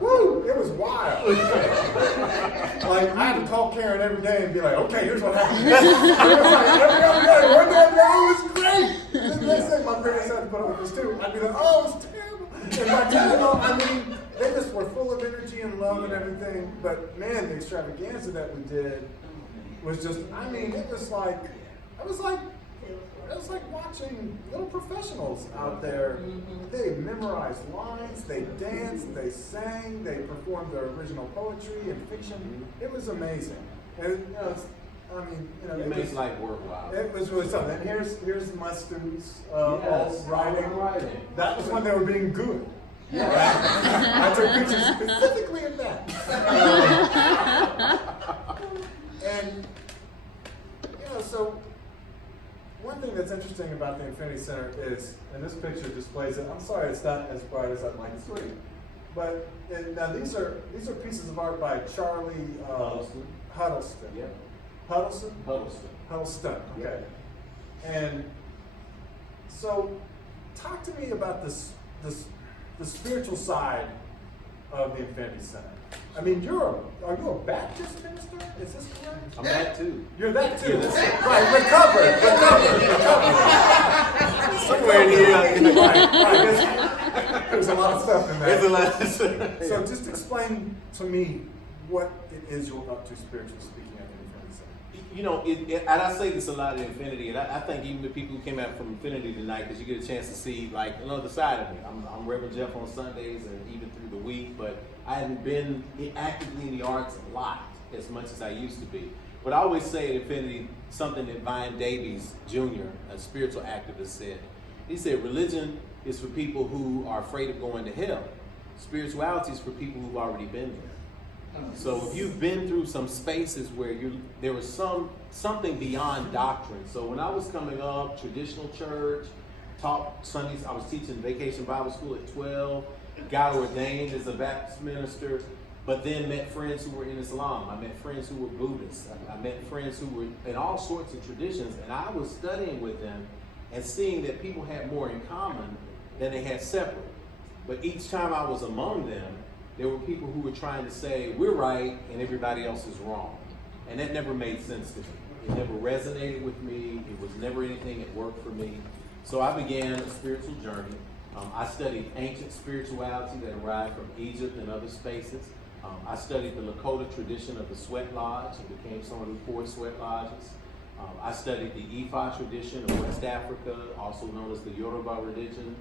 Woo, it was wild. Like, I had to call Karen every day and be like, okay, here's what happened. It was like, every other day, one day, it was great. The next thing my parents had to put up with this too. I'd be like, oh, it was terrible. And by terrible, I mean, they just were full of energy and love and everything. But man, the extravaganza that we did was just, I mean, it was like watching little professionals out there. They memorized lines, they danced, they sang, they performed their original poetry and fiction. It was amazing. And It makes life worthwhile. it was really something. And here's my students all Yes, writing. That was when they were being good. I took pictures specifically of that. And so one thing that's interesting about the Infinity Center is, and this picture displays it. I'm sorry it's not as bright as I'd like it to be, but now these are pieces of art by Charlie Huddleston. Yep. Huddleston. Okay. And so, talk to me about the spiritual side of the Infinity Center. I mean, are you a Baptist minister? Is this correct? I'm that too. You're that too. Yeah, Right, recovered. Somewhere in here. Right. There's a lot of stuff in there. There's a lot of stuff. So just explain to me what it is you're up to spiritually speaking at the Infinity Center. You know, and I say this a lot at Infinity, and I think even the people who came out from Infinity tonight, because you get a chance to see like another side of me. I'm Reverend Jeff on Sundays and even through the week, but I haven't been actively in the arts a lot as much as I used to be. But I always say at Infinity something that Vine Davies Jr., a spiritual activist, said. He said, religion is for people who are afraid of going to hell. Spirituality is for people who've already been there. So if you've been through some spaces where there was something beyond doctrine. So when I was coming up, traditional church, taught Sundays, I was teaching Vacation Bible School at 12, got ordained as a Baptist minister, but then met friends who were in Islam. I met friends who were Buddhists. I met friends who were in all sorts of traditions, and I was studying with them and seeing that people had more in common than they had separate. But each time I was among them, there were people who were trying to say, we're right and everybody else is wrong. And that never made sense to me. It never resonated with me. It was never anything that worked for me. So I began a spiritual journey. I studied ancient spirituality that arrived from Egypt and other spaces. I studied the Lakota tradition of the sweat lodge and became someone who poured sweat lodges. I studied the Ifa tradition of West Africa, also known as the Yoruba religion,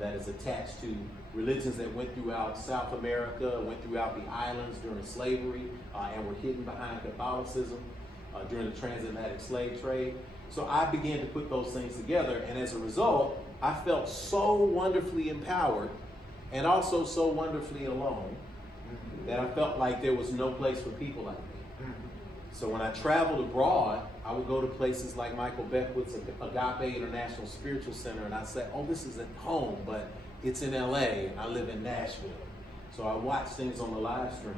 that is attached to religions that went throughout South America, went throughout the islands during slavery, and were hidden behind Catholicism during the transatlantic slave trade. So I began to put those things together, and as a result, I felt so wonderfully empowered and also so wonderfully alone that I felt like there was no place for people like me. So when I traveled abroad, I would go to places like Michael Beckwith's Agape International Spiritual Center, and I'd say, oh, this is at home, but it's in LA, and I live in Nashville. So I watched things on the live stream.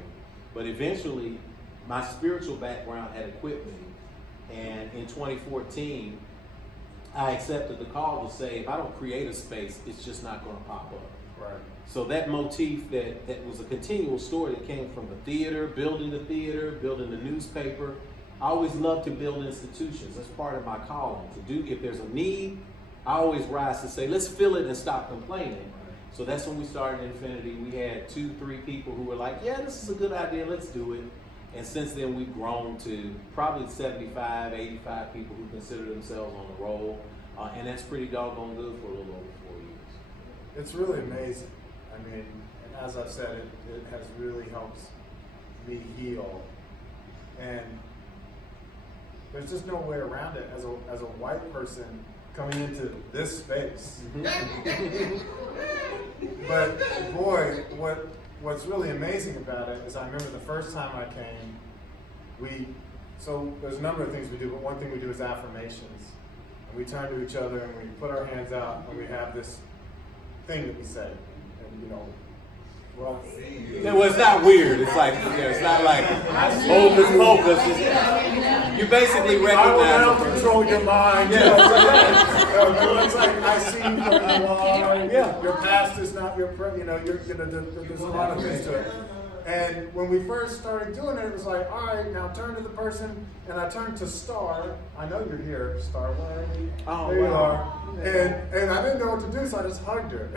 But eventually, my spiritual background had equipped me. And in 2014, I accepted the call to say, if I don't create a space, it's just not going to pop up. Right. So that motif that was a continual story that came from the theater, building the newspaper. I always loved to build institutions. That's part of my calling. If there's a need, I always rise to say, let's fill it and stop complaining. So that's when we started Infinity. We had 2-3 people who were like, yeah, this is a good idea, let's do it. And since then we've grown to probably 75, 85 people who consider themselves on the roll. And that's pretty doggone good for a little over 4 years. It's really amazing. I mean, and as I've said, it has really helped me heal. And there's just no way around it as a white person coming into this space. But boy, what's really amazing about it is I remember the first time I came, so there's a number of things we do, but one thing we do is affirmations. And we turn to each other and we put our hands out and we have this thing that we say. And well, it's not weird. It's like, it's not like hocus pocus. You basically recognize. I will now control your mind. It's like, I see you from you are. Yeah. Your past is not your present. There's a lot of things to it. And when we first started doing it, it was like, all right, now turn to the person, and I turned to Star. I know you're here, Star. Where are you? Oh, there you wow. are. And I didn't know what to do, so I just hugged her.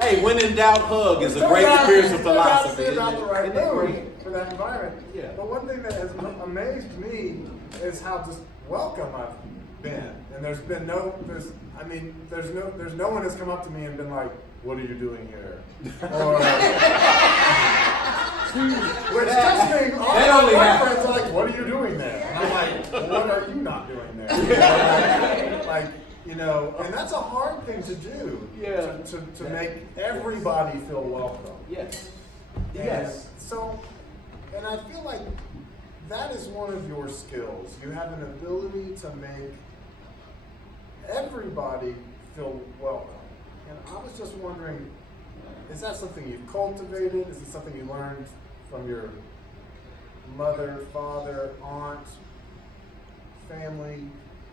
Hey, when in doubt, hug is a great spiritual philosophy. It's about the right Isn't that move great? for that environment. Yeah. But one thing that has amazed me is how just welcome I've been. And there's no one has come up to me and been like, "What are you doing here?" Or which just means all that my only happens. friends are like, "What are you doing there?" And I'm like, "What are you not doing there?" And that's a hard thing to do. Yeah. To make everybody feel welcome. Yes. And Yes. So, and I feel like that is one of your skills. You have an ability to make everybody feel welcome. And I was just wondering, is that something you've cultivated? Is it something you learned from your mother, father, aunt, family,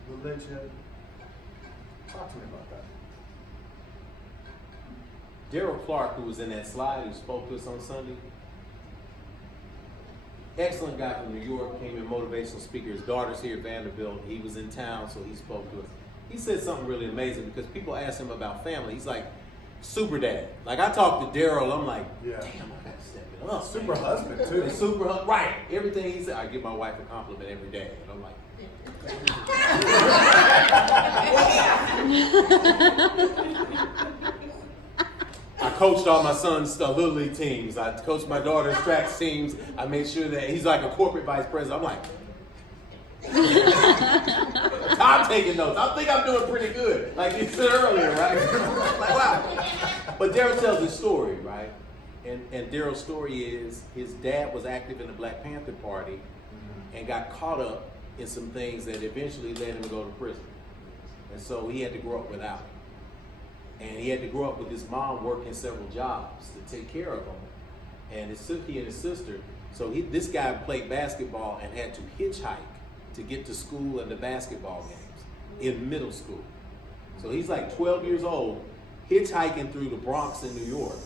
religion? Talk to me about that. Daryl Clark, who was in that slide, who spoke to us on Sunday, excellent guy from New York, came in motivational speaker. His daughter's here at Vanderbilt. He was in town, so he spoke to us. He said something really amazing because people ask him about family. He's like, super dad. Like, I talked to Daryl, I'm like, Yeah. damn, I gotta step it up. Super man. husband, too. And right. Everything he said, I give my wife a compliment every day. And I'm like, I coached all my son's Little League teams. I coached my daughter's track teams. I made sure that he's like a corporate vice president. I'm like, I'm taking notes. I think I'm doing pretty good. Like you said earlier, right? Like, wow. But Daryl tells his story, right? And Daryl's story is his dad was active in the Black Panther Party and got caught up in some things that eventually led him to go to prison. And so he had to grow up without him. And he had to grow up with his mom working several jobs to take care of him. And he and his sister. So this guy played basketball and had to hitchhike to get to school and the basketball games in middle school. So he's like 12 years old, hitchhiking through the Bronx in New York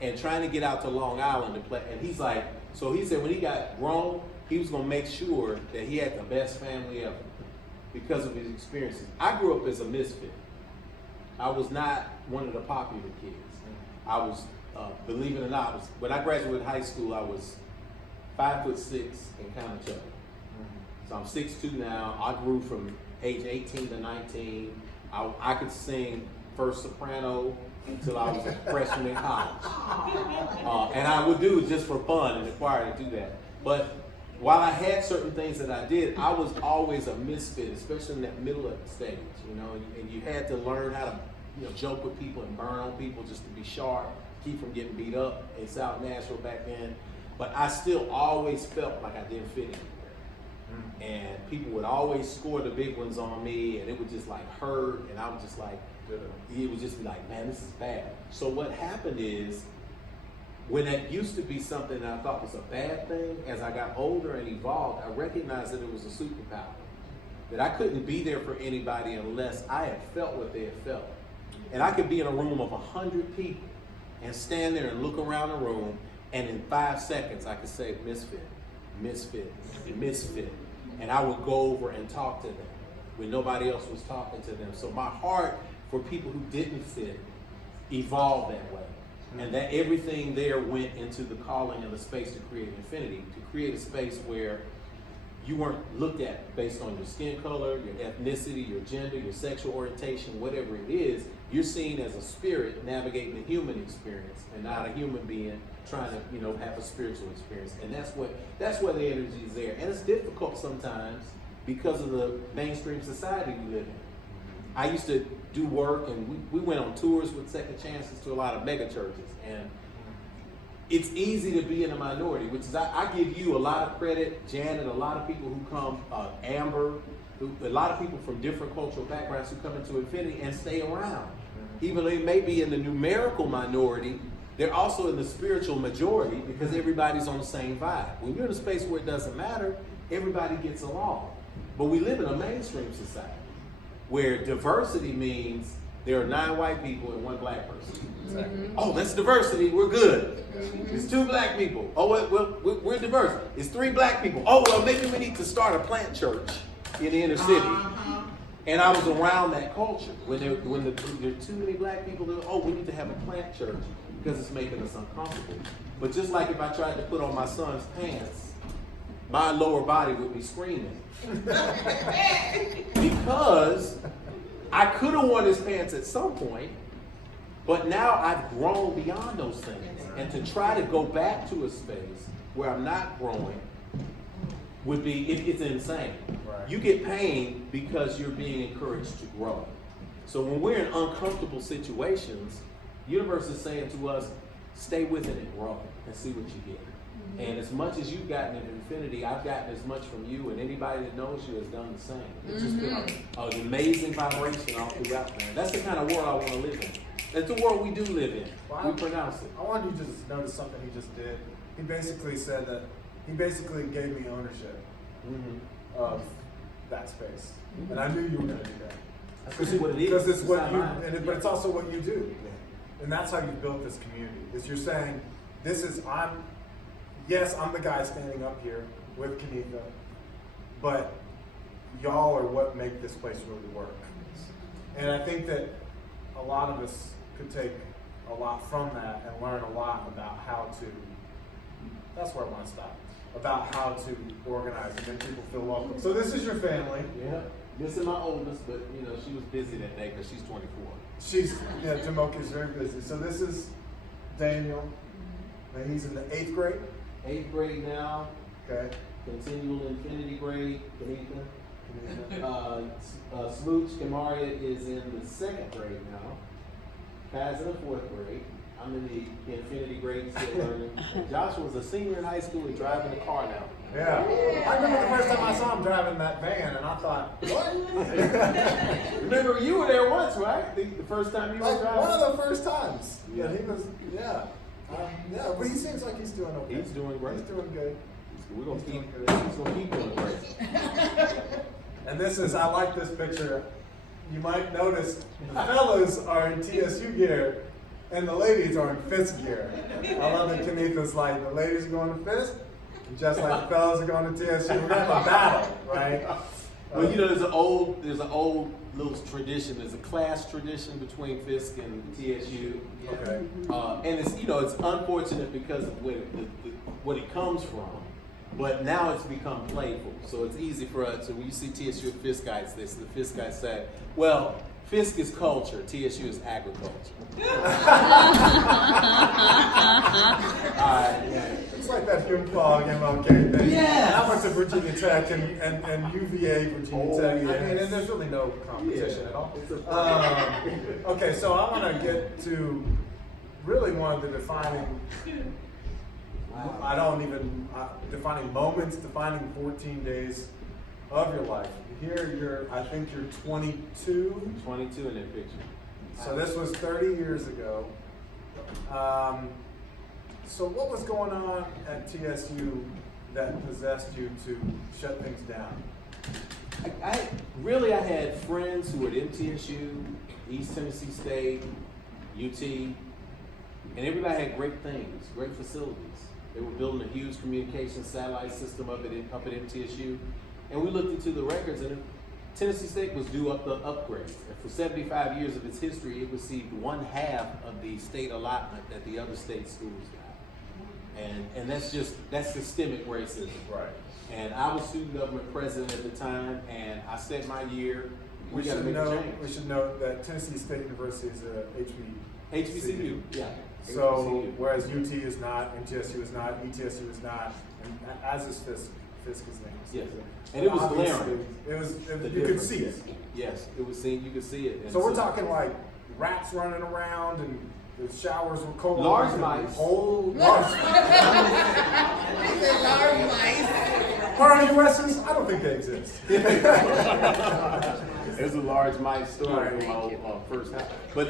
and trying to get out to Long Island to play. And he's like, so he said when he got grown, he was gonna make sure that he had the best family ever because of his experiences. I grew up as a misfit. I was not one of the popular kids. I was, believe it or not, when I graduated high school, I was 5'6" and kind of chubby. So I'm 6'2" now. I grew from age 18 to 19. I could sing first soprano until I was a freshman in college. And I would do it just for fun in the choir to do that. But while I had certain things that I did, I was always a misfit, especially in that middle of the stage, and you had to learn how to, joke with people and burn on people just to be sharp, keep from getting beat up in South Nashville back then. But I still always felt like I didn't fit anywhere. And people would always score the big ones on me, and it would just like hurt, and I was just like, it would just be like, man, this is bad. So what happened is, when that used to be something that I thought was a bad thing, as I got older and evolved, I recognized that it was a superpower. That I couldn't be there for anybody unless I had felt what they had felt. And I could be in a room of 100 people and stand there and look around the room, and in 5 seconds I could say, misfit, misfit, misfit. And I would go over and talk to them when nobody else was talking to them. So my heart for people who didn't fit evolved that way. And that everything there went into the calling and the space to create infinity, to create a space where you weren't looked at based on your skin color, your ethnicity, your gender, your sexual orientation, whatever it is. You're seen as a spirit navigating the human experience and not a human being trying to, have a spiritual experience. And that's where the energy is there. And it's difficult sometimes because of the mainstream society we live in. I used to do work, and we went on tours with Second Chances to a lot of mega churches, and it's easy to be in a minority, which is, I give you a lot of credit, Janet, a lot of people who come, Amber, a lot of people from different cultural backgrounds who come into Infinity and stay around. Even though they may be in the numerical minority, they're also in the spiritual majority because everybody's on the same vibe. When you're in a space where it doesn't matter, everybody gets along. But we live in a mainstream society. Where diversity means there are 9 white people and 1 black person. Oh, that's diversity. We're good. It's 2 black people. Oh, well, we're diverse. It's 3 black people. Oh, well, maybe we need to start a plant church in the inner city. And I was around that culture when there are too many black people. We need to have a plant church because it's making us uncomfortable. But just like if I tried to put on my son's pants, my lower body would be screaming because I could have worn his pants at some point. But now I've grown beyond those things. And to try to go back to a space where I'm not growing would be, it's insane. Right. You get pain because you're being encouraged to grow. So when we're in uncomfortable situations, the universe is saying to us, stay with it and grow and see what you get. And as much as you've gotten in infinity, I've gotten as much from you, and anybody that knows you has done the same. It's just been an amazing vibration all throughout, man. That's the kind of world I want to live in. That's the world we do live in. Well, We pronounce it. I wanted you to just notice something he just did. He basically said that he basically gave me ownership of that space, and I knew you were going to do that. That's what it is. Because it's what not you, mine. but it's also what you do, and that's how you built this community. Is you're saying, yes, I'm the guy standing up here with Kenitha, but y'all are what make this place really work. And I think that a lot of us could take a lot from that and learn a lot about how to, that's where I want to stop, about how to organize and make people feel welcome. So this is your family. Yeah. This is my oldest, but she was busy that day because she's 24. Jamoke is very busy. So this is Daniel, and he's in the 8th grade. 8th grade now. Okay. Continual infinity grade, Kenitha. Smooch Kamaria is in the 2nd grade now. Kai's in the 4th grade. I'm in the infinity grade still learning. Joshua's a senior in high school and driving a car now. Yeah. I remember the first time I saw him driving that van, and I thought, what? Remember, you were there once, right? The first time you were Like driving? one of the first times. Yeah, he was, but he seems like he's doing okay. He's doing great. He's doing good. We're gonna He's keep doing good. he's gonna keep doing great. And I like this picture. You might notice the fellas are in TSU gear and the ladies are in Fisk gear. I love that Kenitha's like, the ladies are going to Fisk, and just like the fellas are going to TSU. We're gonna have a battle, right? Well, there's an old little tradition. There's a class tradition between Fisk and TSU. Okay. And it's it's unfortunate because of what it comes from. But now it's become playful, so it's easy for us. So when you see TSU and Fisk guys, the Fisk guys say, "Well, Fisk is culture, TSU is agriculture." It's like that Hume Fog MLK thing. Yes. I went to Virginia Tech and UVA Virginia Tech. I mean, and there's really no competition at all. Okay, so I want to get to really one of the defining moments, defining 14 days of your life. Here I think you're 22. 22 in that picture. So this was 30 years ago. So what was going on at TSU that possessed you to shut things down? I had friends who were at MTSU, East Tennessee State, UT, and everybody had great things, great facilities. They were building a huge communication satellite system up at MTSU. And we looked into the records, and Tennessee State was due up the upgrades. And for 75 years of its history, it received 1/2 of the state allotment that the other state schools got. And that's systemic racism. Right. And I was student government president at the time, and I said my year, we got to should make a change. We should note that Tennessee State University is a HBCU, yeah. So, whereas UT is not, MTSU is not, ETSU is not, and as is Fisk is named. Yes. And it was glaring. You could see it. Yes, it was seen. You could see it. And So we're talking like rats running around and the showers were cold. Large mice. Whole large Large mice. RUSs? I don't think they exist. There's a large mice story from my first house. But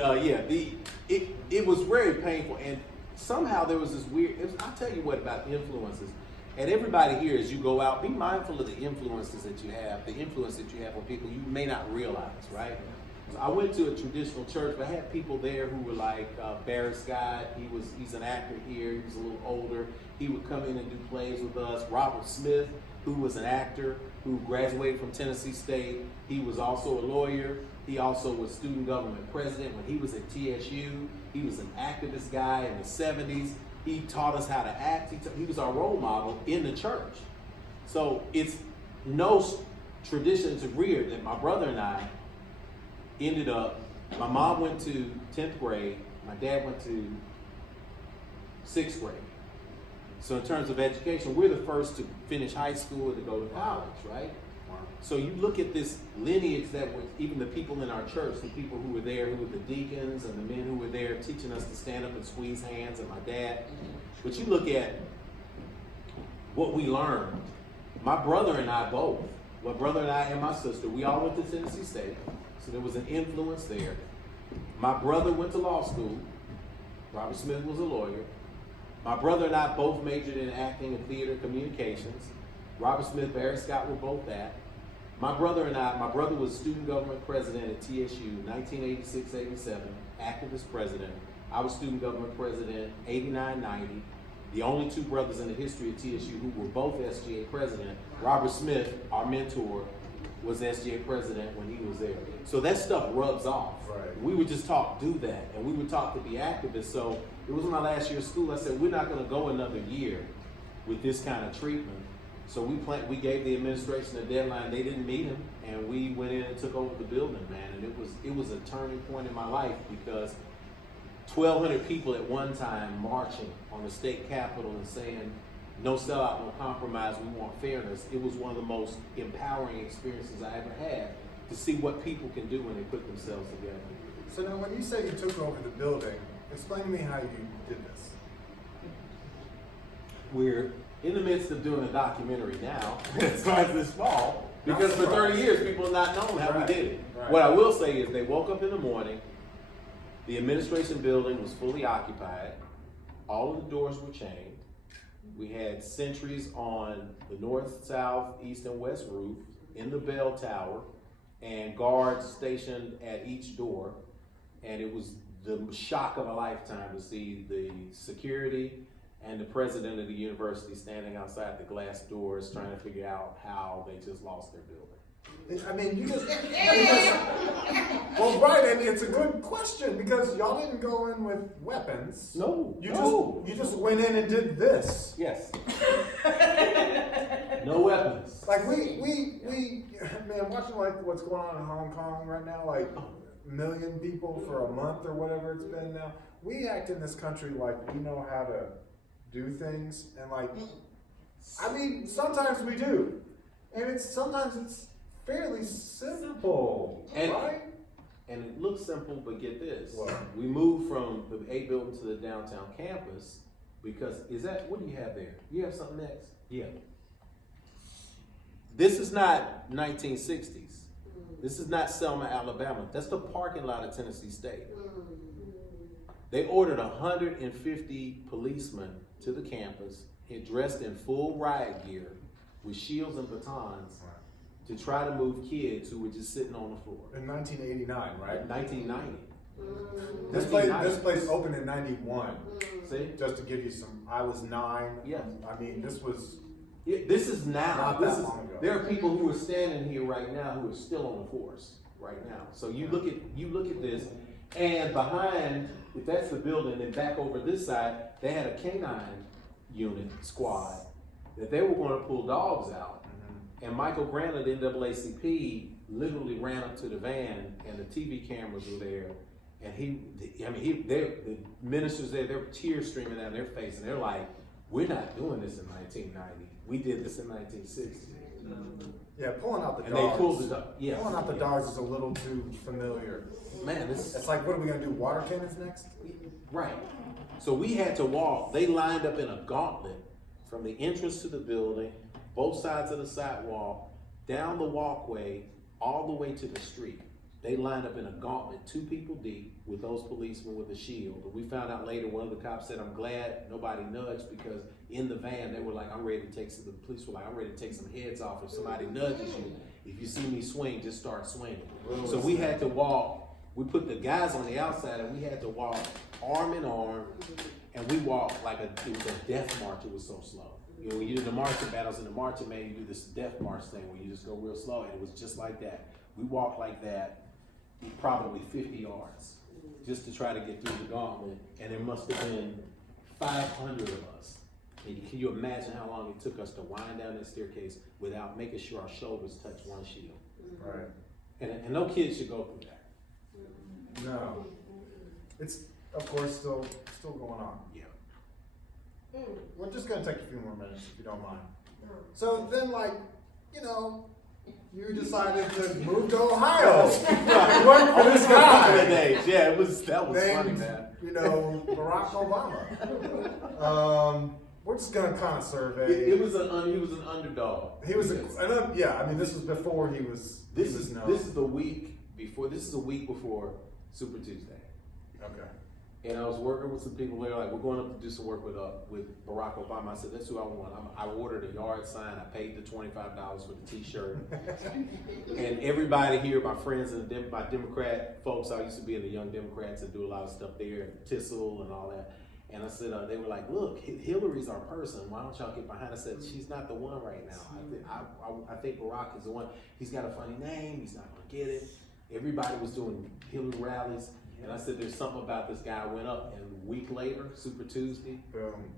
it was very painful, and somehow there was this weird. I'll tell you what about influences. And everybody here, as you go out, be mindful of the influences that you have, the influence that you have on people you may not realize, right? So I went to a traditional church, but I had people there who were like Barry Scott. He's an actor here. He was a little older. He would come in and do plays with us. Robert Smith, who was an actor, who graduated from Tennessee State. He was also a lawyer. He also was student government president when he was at TSU. He was an activist guy in the 70s. He taught us how to act. He was our role model in the church. So it's no tradition to rear that my brother and I ended up, my mom went to 10th grade, my dad went to 6th grade. So in terms of education, we're the first to finish high school and to go to college, right? So you look at this lineage that was even the people in our church, the people who were there, who were the deacons and the men who were there teaching us to stand up and squeeze hands, and my dad. But you look at what we learned. My brother and I both, my brother and I and my sister, we all went to Tennessee State. So there was an influence there. My brother went to law school. Robert Smith was a lawyer. My brother and I both majored in acting and theater communications. Robert Smith, Barry Scott were both that. My brother was student government president at TSU, 1986-87, activist president. I was student government president, 89-90. The only two brothers in the history of TSU who were both SGA president. Robert Smith, our mentor, was SGA president when he was there. So that stuff rubs off. Right. We were just taught do that, and we were taught to be activists. So it was my last year of school. I said, we're not gonna go another year with this kind of treatment. So we gave the administration a deadline. They didn't meet him, and we went in and took over the building, man. And it was a turning point in my life because 1,200 people at one time marching on the state capitol and saying, no sellout, no compromise, we want fairness. It was one of the most empowering experiences I ever had to see what people can do when they put themselves together. So now when you say you took over the building, explain to me how you did this. We're in the midst of doing a documentary now. It starts this fall. Because for 30 years, people have not known how we did it. Right. What I will say is they woke up in the morning, the administration building was fully occupied, all of the doors were chained, we had sentries on the north, south, east, and west roof, in the bell tower, and guards stationed at each door, and it was the shock of a lifetime to see the security and the president of the university standing outside the glass doors trying to figure out how they just lost their building. I mean, well, right, and it's a good question because y'all didn't go in with weapons. No, You just went in and did this. Yes. No weapons. Like man, watching like what's going on in Hong Kong right now, like a million people for a month or whatever it's been now. We act in this country like we know how to do things, and like, I mean, sometimes we do, and sometimes it's fairly simple, right? And it looks simple, but get this. What? We moved from the A building to the downtown campus because what do you have there? You have something next? Yeah. This is not 1960s. This is not Selma, Alabama. That's the parking lot of Tennessee State. They ordered 150 policemen to the campus, dressed in full riot gear with shields and batons to try to move kids who were just sitting on the floor. In 1989, right? 1990. This place opened in 91. See? Just to give you some, I was 9. Yeah. I mean, this was. This is now. Not that long ago. There are people who are standing here right now who are still on the force right now. So you look at this, and behind, if that's the building, then back over this side, they had a canine unit squad that they were going to pull dogs out. And Michael Grant of the NAACP literally ran up to the van, and the TV cameras were there. And the ministers there, there were tears streaming down their face, and they're like, we're not doing this in 1990. We did this in 1960. Yeah, pulling out the And dogs. they pulled it up. Yeah. Pulling out the dogs is a little too familiar. Man, It's like, what are we gonna do? Water cannons next? Right. So we had to walk. They lined up in a gauntlet from the entrance to the building, both sides of the sidewalk, down the walkway, all the way to the street. They lined up in a gauntlet, 2 people deep, with those policemen with a shield. But we found out later, one of the cops said, I'm glad nobody nudged, because in the van, they were like, I'm ready to take some, the police were like, I'm ready to take some heads off. If somebody nudges you, if you see me swing, just start swinging. So we had to walk, we put the guys on the outside, and we had to walk arm in arm, and we walked like it was a death march. It was so slow. You know, when you do the marching battles in the marching band, you do this death march thing where you just go real slow, and it was just like that. We walked like that, probably 50 yards, just to try to get through the gauntlet, and there must have been 500 of us. And can you imagine how long it took us to wind down that staircase without making sure our shoulders touch one shield? Right. And no kid should go through that. No. It's, of course, still going on. Yeah. We're just going to take a few more minutes, if you don't mind. So then, like, you know, you decided to move to Ohio. You worked for this guy. Yeah, that was funny, man. You know, Barack Obama. We're just gonna kind of survey. He was an underdog. He was yeah. I mean, this was before he was. This is the week before. This is a week before Super Tuesday. Okay. And I was working with some people. They were like, "We're going up to do some work with Barack Obama." I said, "That's who I want." I ordered a yard sign. I paid the $25 for the T-shirt. And everybody here, my friends and my Democrat folks, I used to be in the Young Democrats and do a lot of stuff there, TISL and all that. And I said, they were like, "Look, Hillary's our person. Why don't y'all get behind?" I said, "She's not the one right now. I think Barack is the one. He's got a funny name. He's not gonna get it." Everybody was doing Hillary rallies. And I said, there's something about this guy. I went up, and a week later, Super Tuesday, Boom.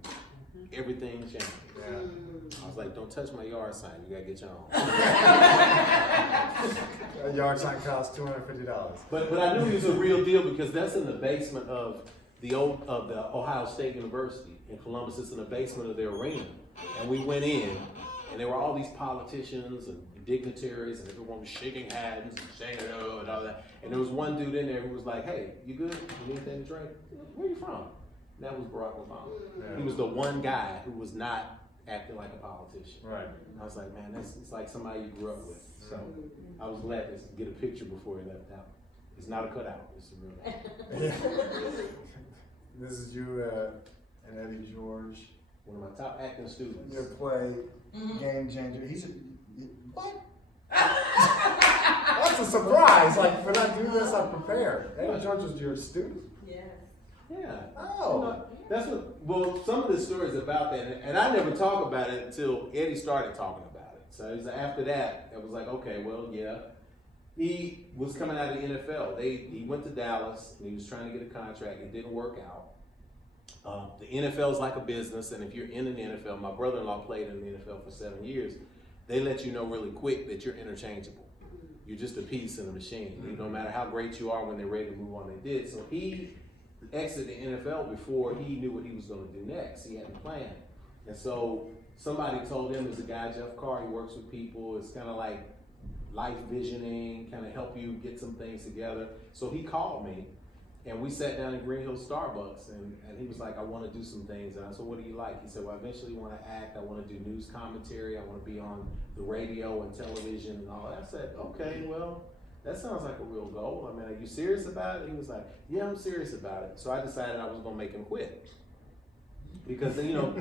Everything changed. Yeah. I was like, don't touch my yard sign. You gotta get your own. A yard sign costs $250. But I knew he was a real deal because that's in the basement of the Ohio State University in Columbus. It's in the basement of their arena. And we went in, and there were all these politicians and dignitaries, and everyone was shaking hands and saying hello and all that. And there was one dude in there who was like, "Hey, you good? You need anything to drink? Where you from?" And that was Barack Obama. Yeah. He was the one guy who was not acting like a politician. Right. And I was like, man, it's like somebody you grew up with. So I was glad to get a picture before he left out. It's not a cutout. It's a real guy. Yeah. This is you and Eddie George. One of my top acting students. Your play, Game Changer. What? That's a surprise. Like, when I do this, I prepare. Eddie George was your student? Yeah. Oh. You know, that's what. Well, some of the stories about that, and I never talk about it until Eddie started talking about it. So it was after that, it was like, okay, well, yeah. He was coming out of the NFL. He went to Dallas, and he was trying to get a contract. It didn't work out. The NFL is like a business, and if you're in the NFL, my brother-in-law played in the NFL for 7 years. They let you know really quick that you're interchangeable. You're just a piece in a machine. No matter how great you are, when they're ready to move on, they did. So he exited the NFL before he knew what he was going to do next. He hadn't planned. And so somebody told him, there's a guy, Jeff Carr, he works with people. It's kind of like life visioning, kind of help you get some things together. So he called me, and we sat down in Green Hill Starbucks, and he was like, I want to do some things. And I said, what do you like? He said, well, I eventually want to act. I want to do news commentary. I want to be on the radio and television and all that. I said, okay, well, that sounds like a real goal. I mean, are you serious about it? He was like, yeah, I'm serious about it. So I decided I was going to make him quit. Because, you know,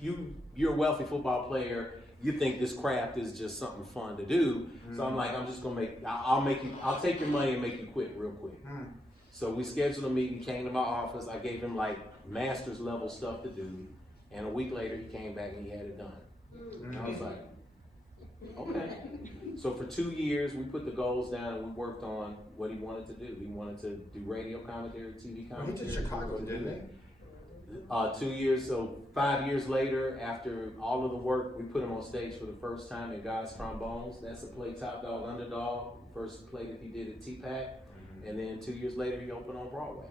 you're a wealthy football player. You think this craft is just something fun to do. So I'm like, I'm just going to I'll take your money and make you quit real quick. So we scheduled a meeting, he came to my office. I gave him like master's level stuff to do. And a week later, he came back and he had it done. And I was like, okay. So for 2 years, we put the goals down and we worked on what he wanted to do. He wanted to do radio commentary, TV commentary. He did Chicago, didn't he? 2 years, so 5 years later, after all of the work, we put him on stage for the first time in God's Trombones. That's a play, Top Dog, Underdog. First play that he did at T-Pac. And then 2 years later, he opened on Broadway.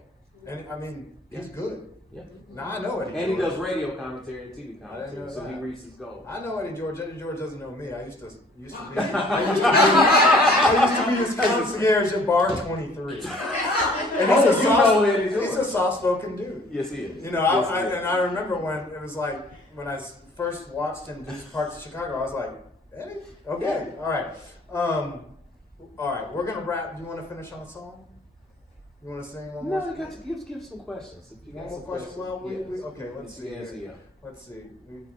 And I mean, he's good. Yeah. Now I know Eddie George. And he does radio commentary and TV commentary, so that. he reaches his goal. I know Eddie George. Eddie George doesn't know me. I used to be his concierge at Bar 23. And he's a soft-spoken dude. Yes, he is. You know, I remember when it was like, when I first watched him do parts of Chicago, I was like, Eddie? Okay, all right. All right, we're gonna wrap. You want to finish on a song? You want to sing one No, more? you got to give some questions. If you got One more some question. Well, okay. Let's see. Yes, yeah. Let's see.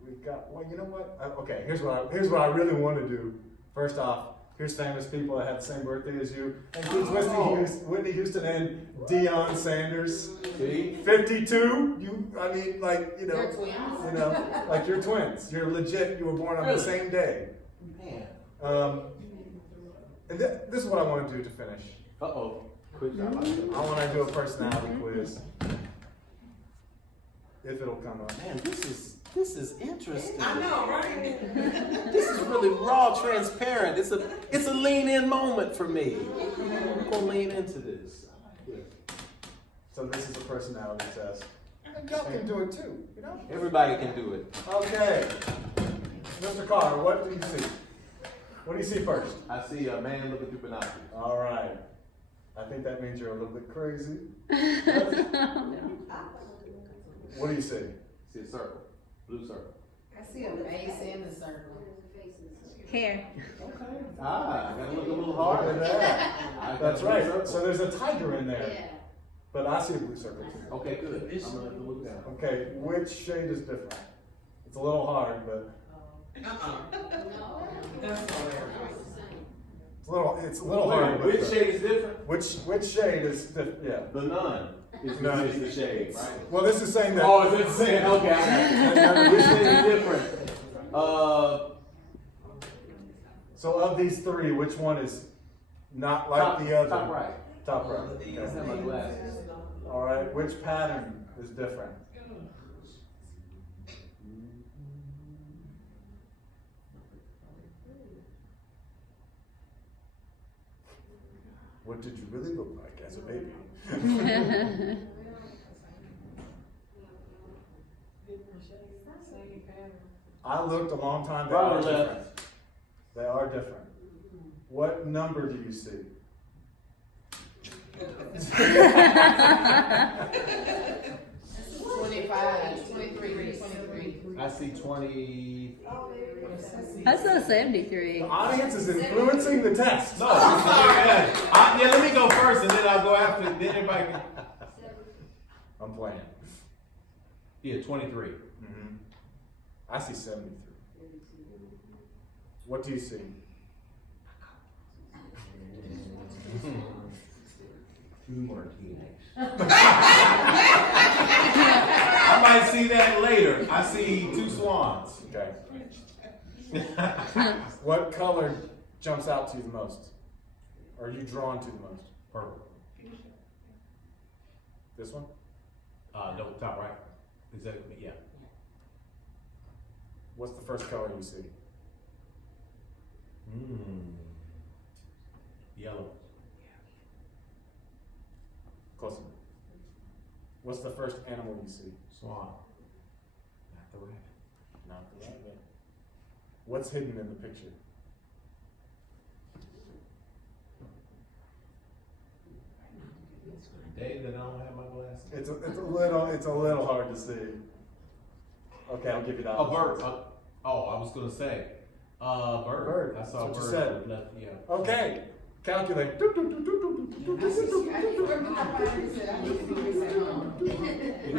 We've got. Well, you know what? Okay. Here's what I really want to do. First off, here's famous people that had the same birthday as you. And here's Whitney Houston and Deion Sanders. See? 52. I mean, like, you know, They're twins. like you're twins. You're legit. You were born on the Really? same day. Man. And this is what I want to do to finish. Uh-oh. Quick. I want to do a personality quiz. If it'll come up. Man, this is interesting. I know, right? This is really raw, transparent. It's a lean in moment for me. I'm gonna lean into this. So this is a personality test. And y'all can do it too, you know? Everybody can do it. Okay. Mr. Carr, what do you see? What do you see first? I see a man looking through binoculars. All right. I think that means you're a little bit crazy. What do you see? See a circle, blue circle. I see a face in the circle. Hair. Ah, I gotta look a little Look harder. at that. I got That's a blue right. circle. So there's a tiger in there. But I see a blue circle too. Okay, good. I'm gonna have to look down. Okay, which shade is different? It's a little hard, but it's a little hard. Wait, but which shade is different? Which shade is different? Yeah. The nun is None. the shade, right? Well, this is saying that. Oh, is it saying? Okay, I got you. Which shade is different? So of these three, which one is not like Top, the other? top right. Top right. I just have my glasses. All right. Which pattern is different? What did you really look like as a baby? I looked a long time. They Right are or left? different. They are different. What number do you see? 25, 23, 23. I see 20. I saw 73. The audience is influencing the test. No, yeah, let me go first and then I'll go after. Then everybody can. I'm playing. Yeah, 23. Mm-hmm. I see 73. What do you see? Two martinis. I might see that later. I see two swans. Okay. What color jumps out to you the most? Or are you drawn to the most? Purple. This one? No, top right. Is that, yeah. What's the first color you see? Yellow. Close enough. What's the first animal you see? Swan. Not the rabbit. Not the rabbit. What's hidden in the picture? Day that I don't have my glasses. It's a little hard to see. Okay, I'll give you that. A bird. I was gonna say. Bird. Bird. I saw a That's what you bird. said. Left, yeah. Okay, calculate. If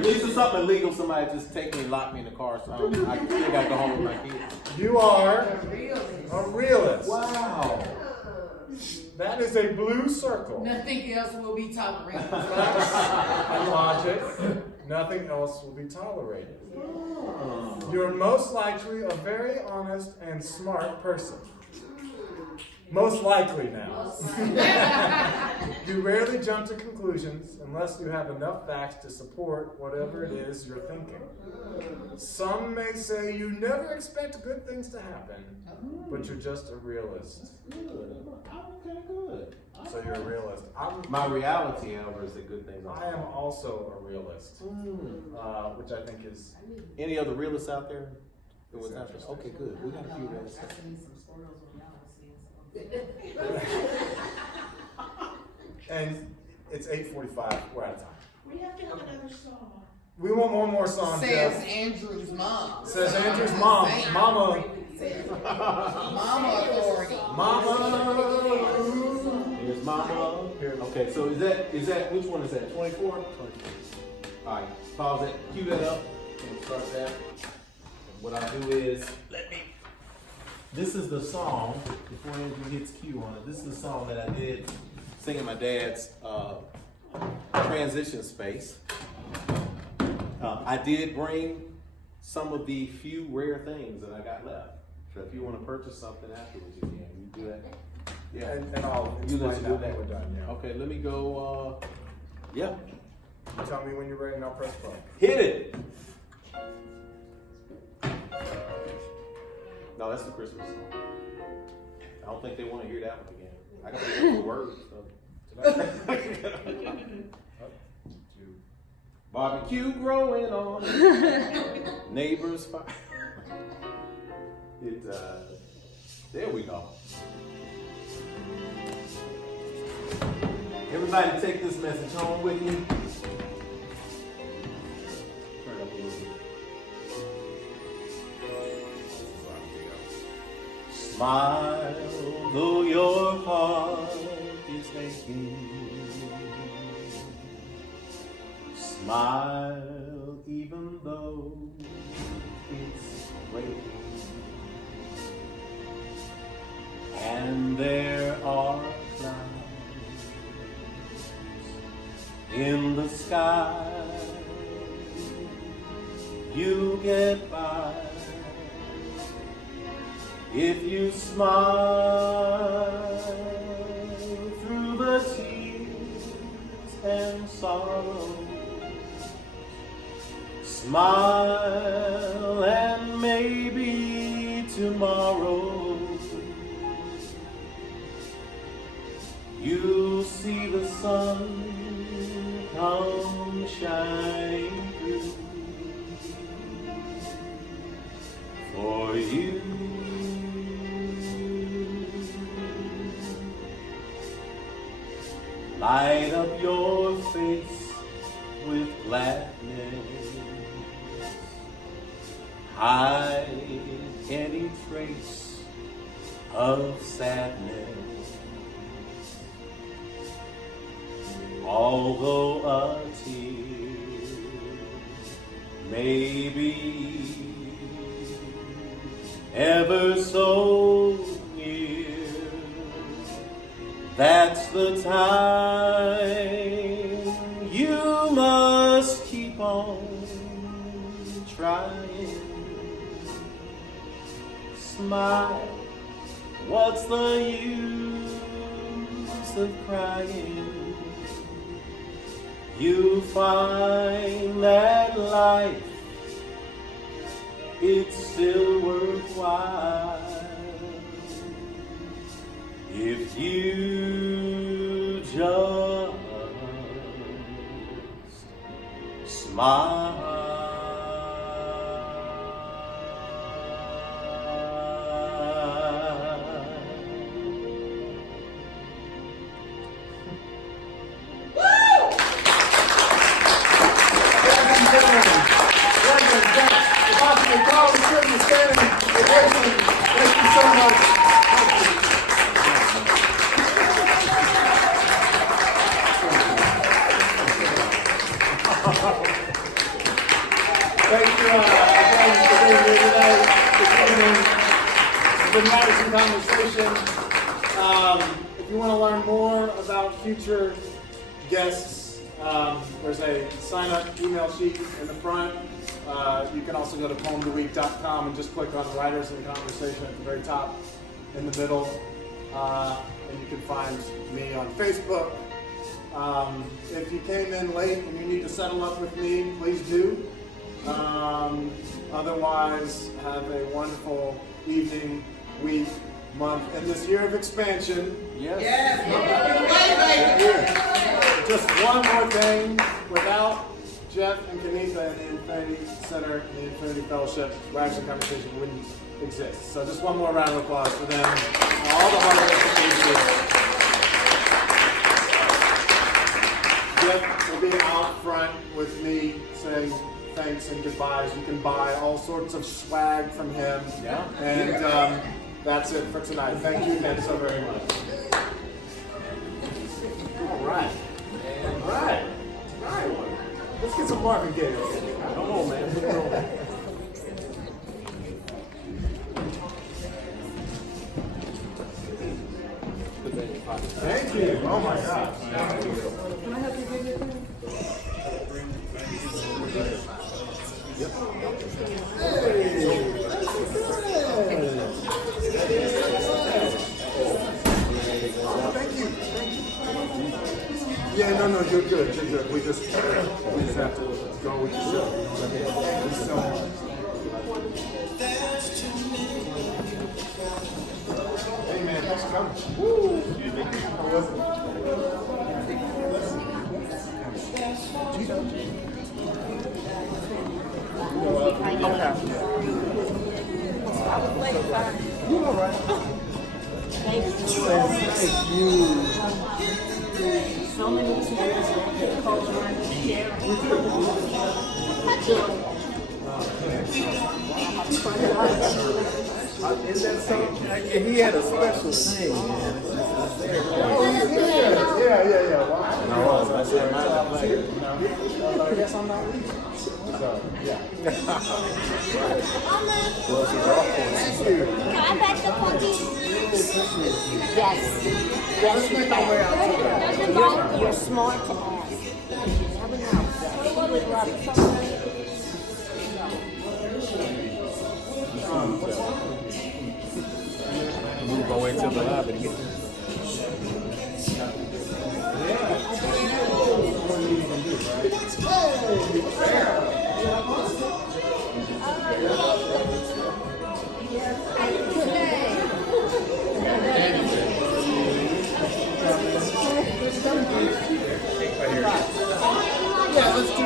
this is something illegal, somebody just take me and lock me in the car. So I still got to go home with my kids. You are a realist. Wow. That is a blue circle. Nothing else will be tolerated. And logic. Nothing else will be tolerated. You're most likely a very honest and smart person. Most likely now. You rarely jump to conclusions unless you have enough facts to support whatever it is you're thinking. Some may say you never expect good things to happen, but you're just a realist. Good. Okay, good. So you're a realist. My reality, however, is that good things I am also a realist, which I think is. Any other realists out there? Okay, good. We got a few realists. And it's 8:45. We're out of time. We have to have another song. We want one more song, Says Jeff. Andrew's mom. Says Andrew's mom. Mama says. Mama authority. Mama. Here's Mama. Okay, so is that which one is that? 24? All right, pause it, cue that up, and start that. And what I do is, this is the song, before Andrew hits cue on it, this is the song that I did singing my dad's transition space. I did bring some of the few rare things that I got left. So if you want to purchase something afterwards, you can. You do that? Yeah. And I'll You explain let's that do when that. we're done, yeah. Okay, let me go, yeah. You tell me when you're ready and I'll press play. Hit it! No, that's the Christmas song. I don't think they want to hear that one again. I got to hear the words. Barbecue growing on, neighbors fire. There we go. Everybody take this message home with you. Turn it up a little bit. Smile though your heart is aching. Smile even though it's raining. And there are clouds in the sky. You'll get by if you smile through the tears and sorrow. Smile and maybe tomorrow you'll see the sun come shining through for you. Light up your face with gladness. Hide any trace of sadness. Although a tear may be ever so near, that's the time you must keep on trying. Smile, what's the use of crying? You find that life, it's still worthwhile if you just smile. Thank you so much. Thank you again for being here today. This evening. It's been nice and conversation. If you want to learn more about future guests, there's a sign-up email sheet in the front. You can also go to poemtheweek.com and just click on Writers in Conversation at the very top in the middle. And you can find me on Facebook. If you came in late and you need to settle up with me, please do. Otherwise, have a wonderful evening, week, month, and this year of expansion. Yes. Just one more thing. Without Jeff and Kenitha and the Infinity Center and the Infinity Fellowship, Writers in Conversation wouldn't exist. So just one more round of applause for them and all the hard work that they do. Jeff will be out front with me saying thanks and goodbyes. You can buy all sorts of swag from him. Yeah. And that's it for tonight. Thank you again so very much. All right. All right. All right. Let's get some Marvin Gaye. Come on, man. Thank you. Oh my gosh. Can I help you do your thing? Thank you. Yeah, no, you're good. You're good. We just have to go with the show. Thank you so much. Hey man, thanks for coming. Woo! How was it? I was waiting for You all right? Thank you. So many tears and cold around the chair. Is that so? He had a special thing, man. Yeah. Well, No, that's what I'm like. I guess I'm not leaving. So, yeah. Can I bet the cookies? Yes. Yes, you can. You're smart to ask. You never know. She would love it. Move my way to the lobby to get Yeah, let's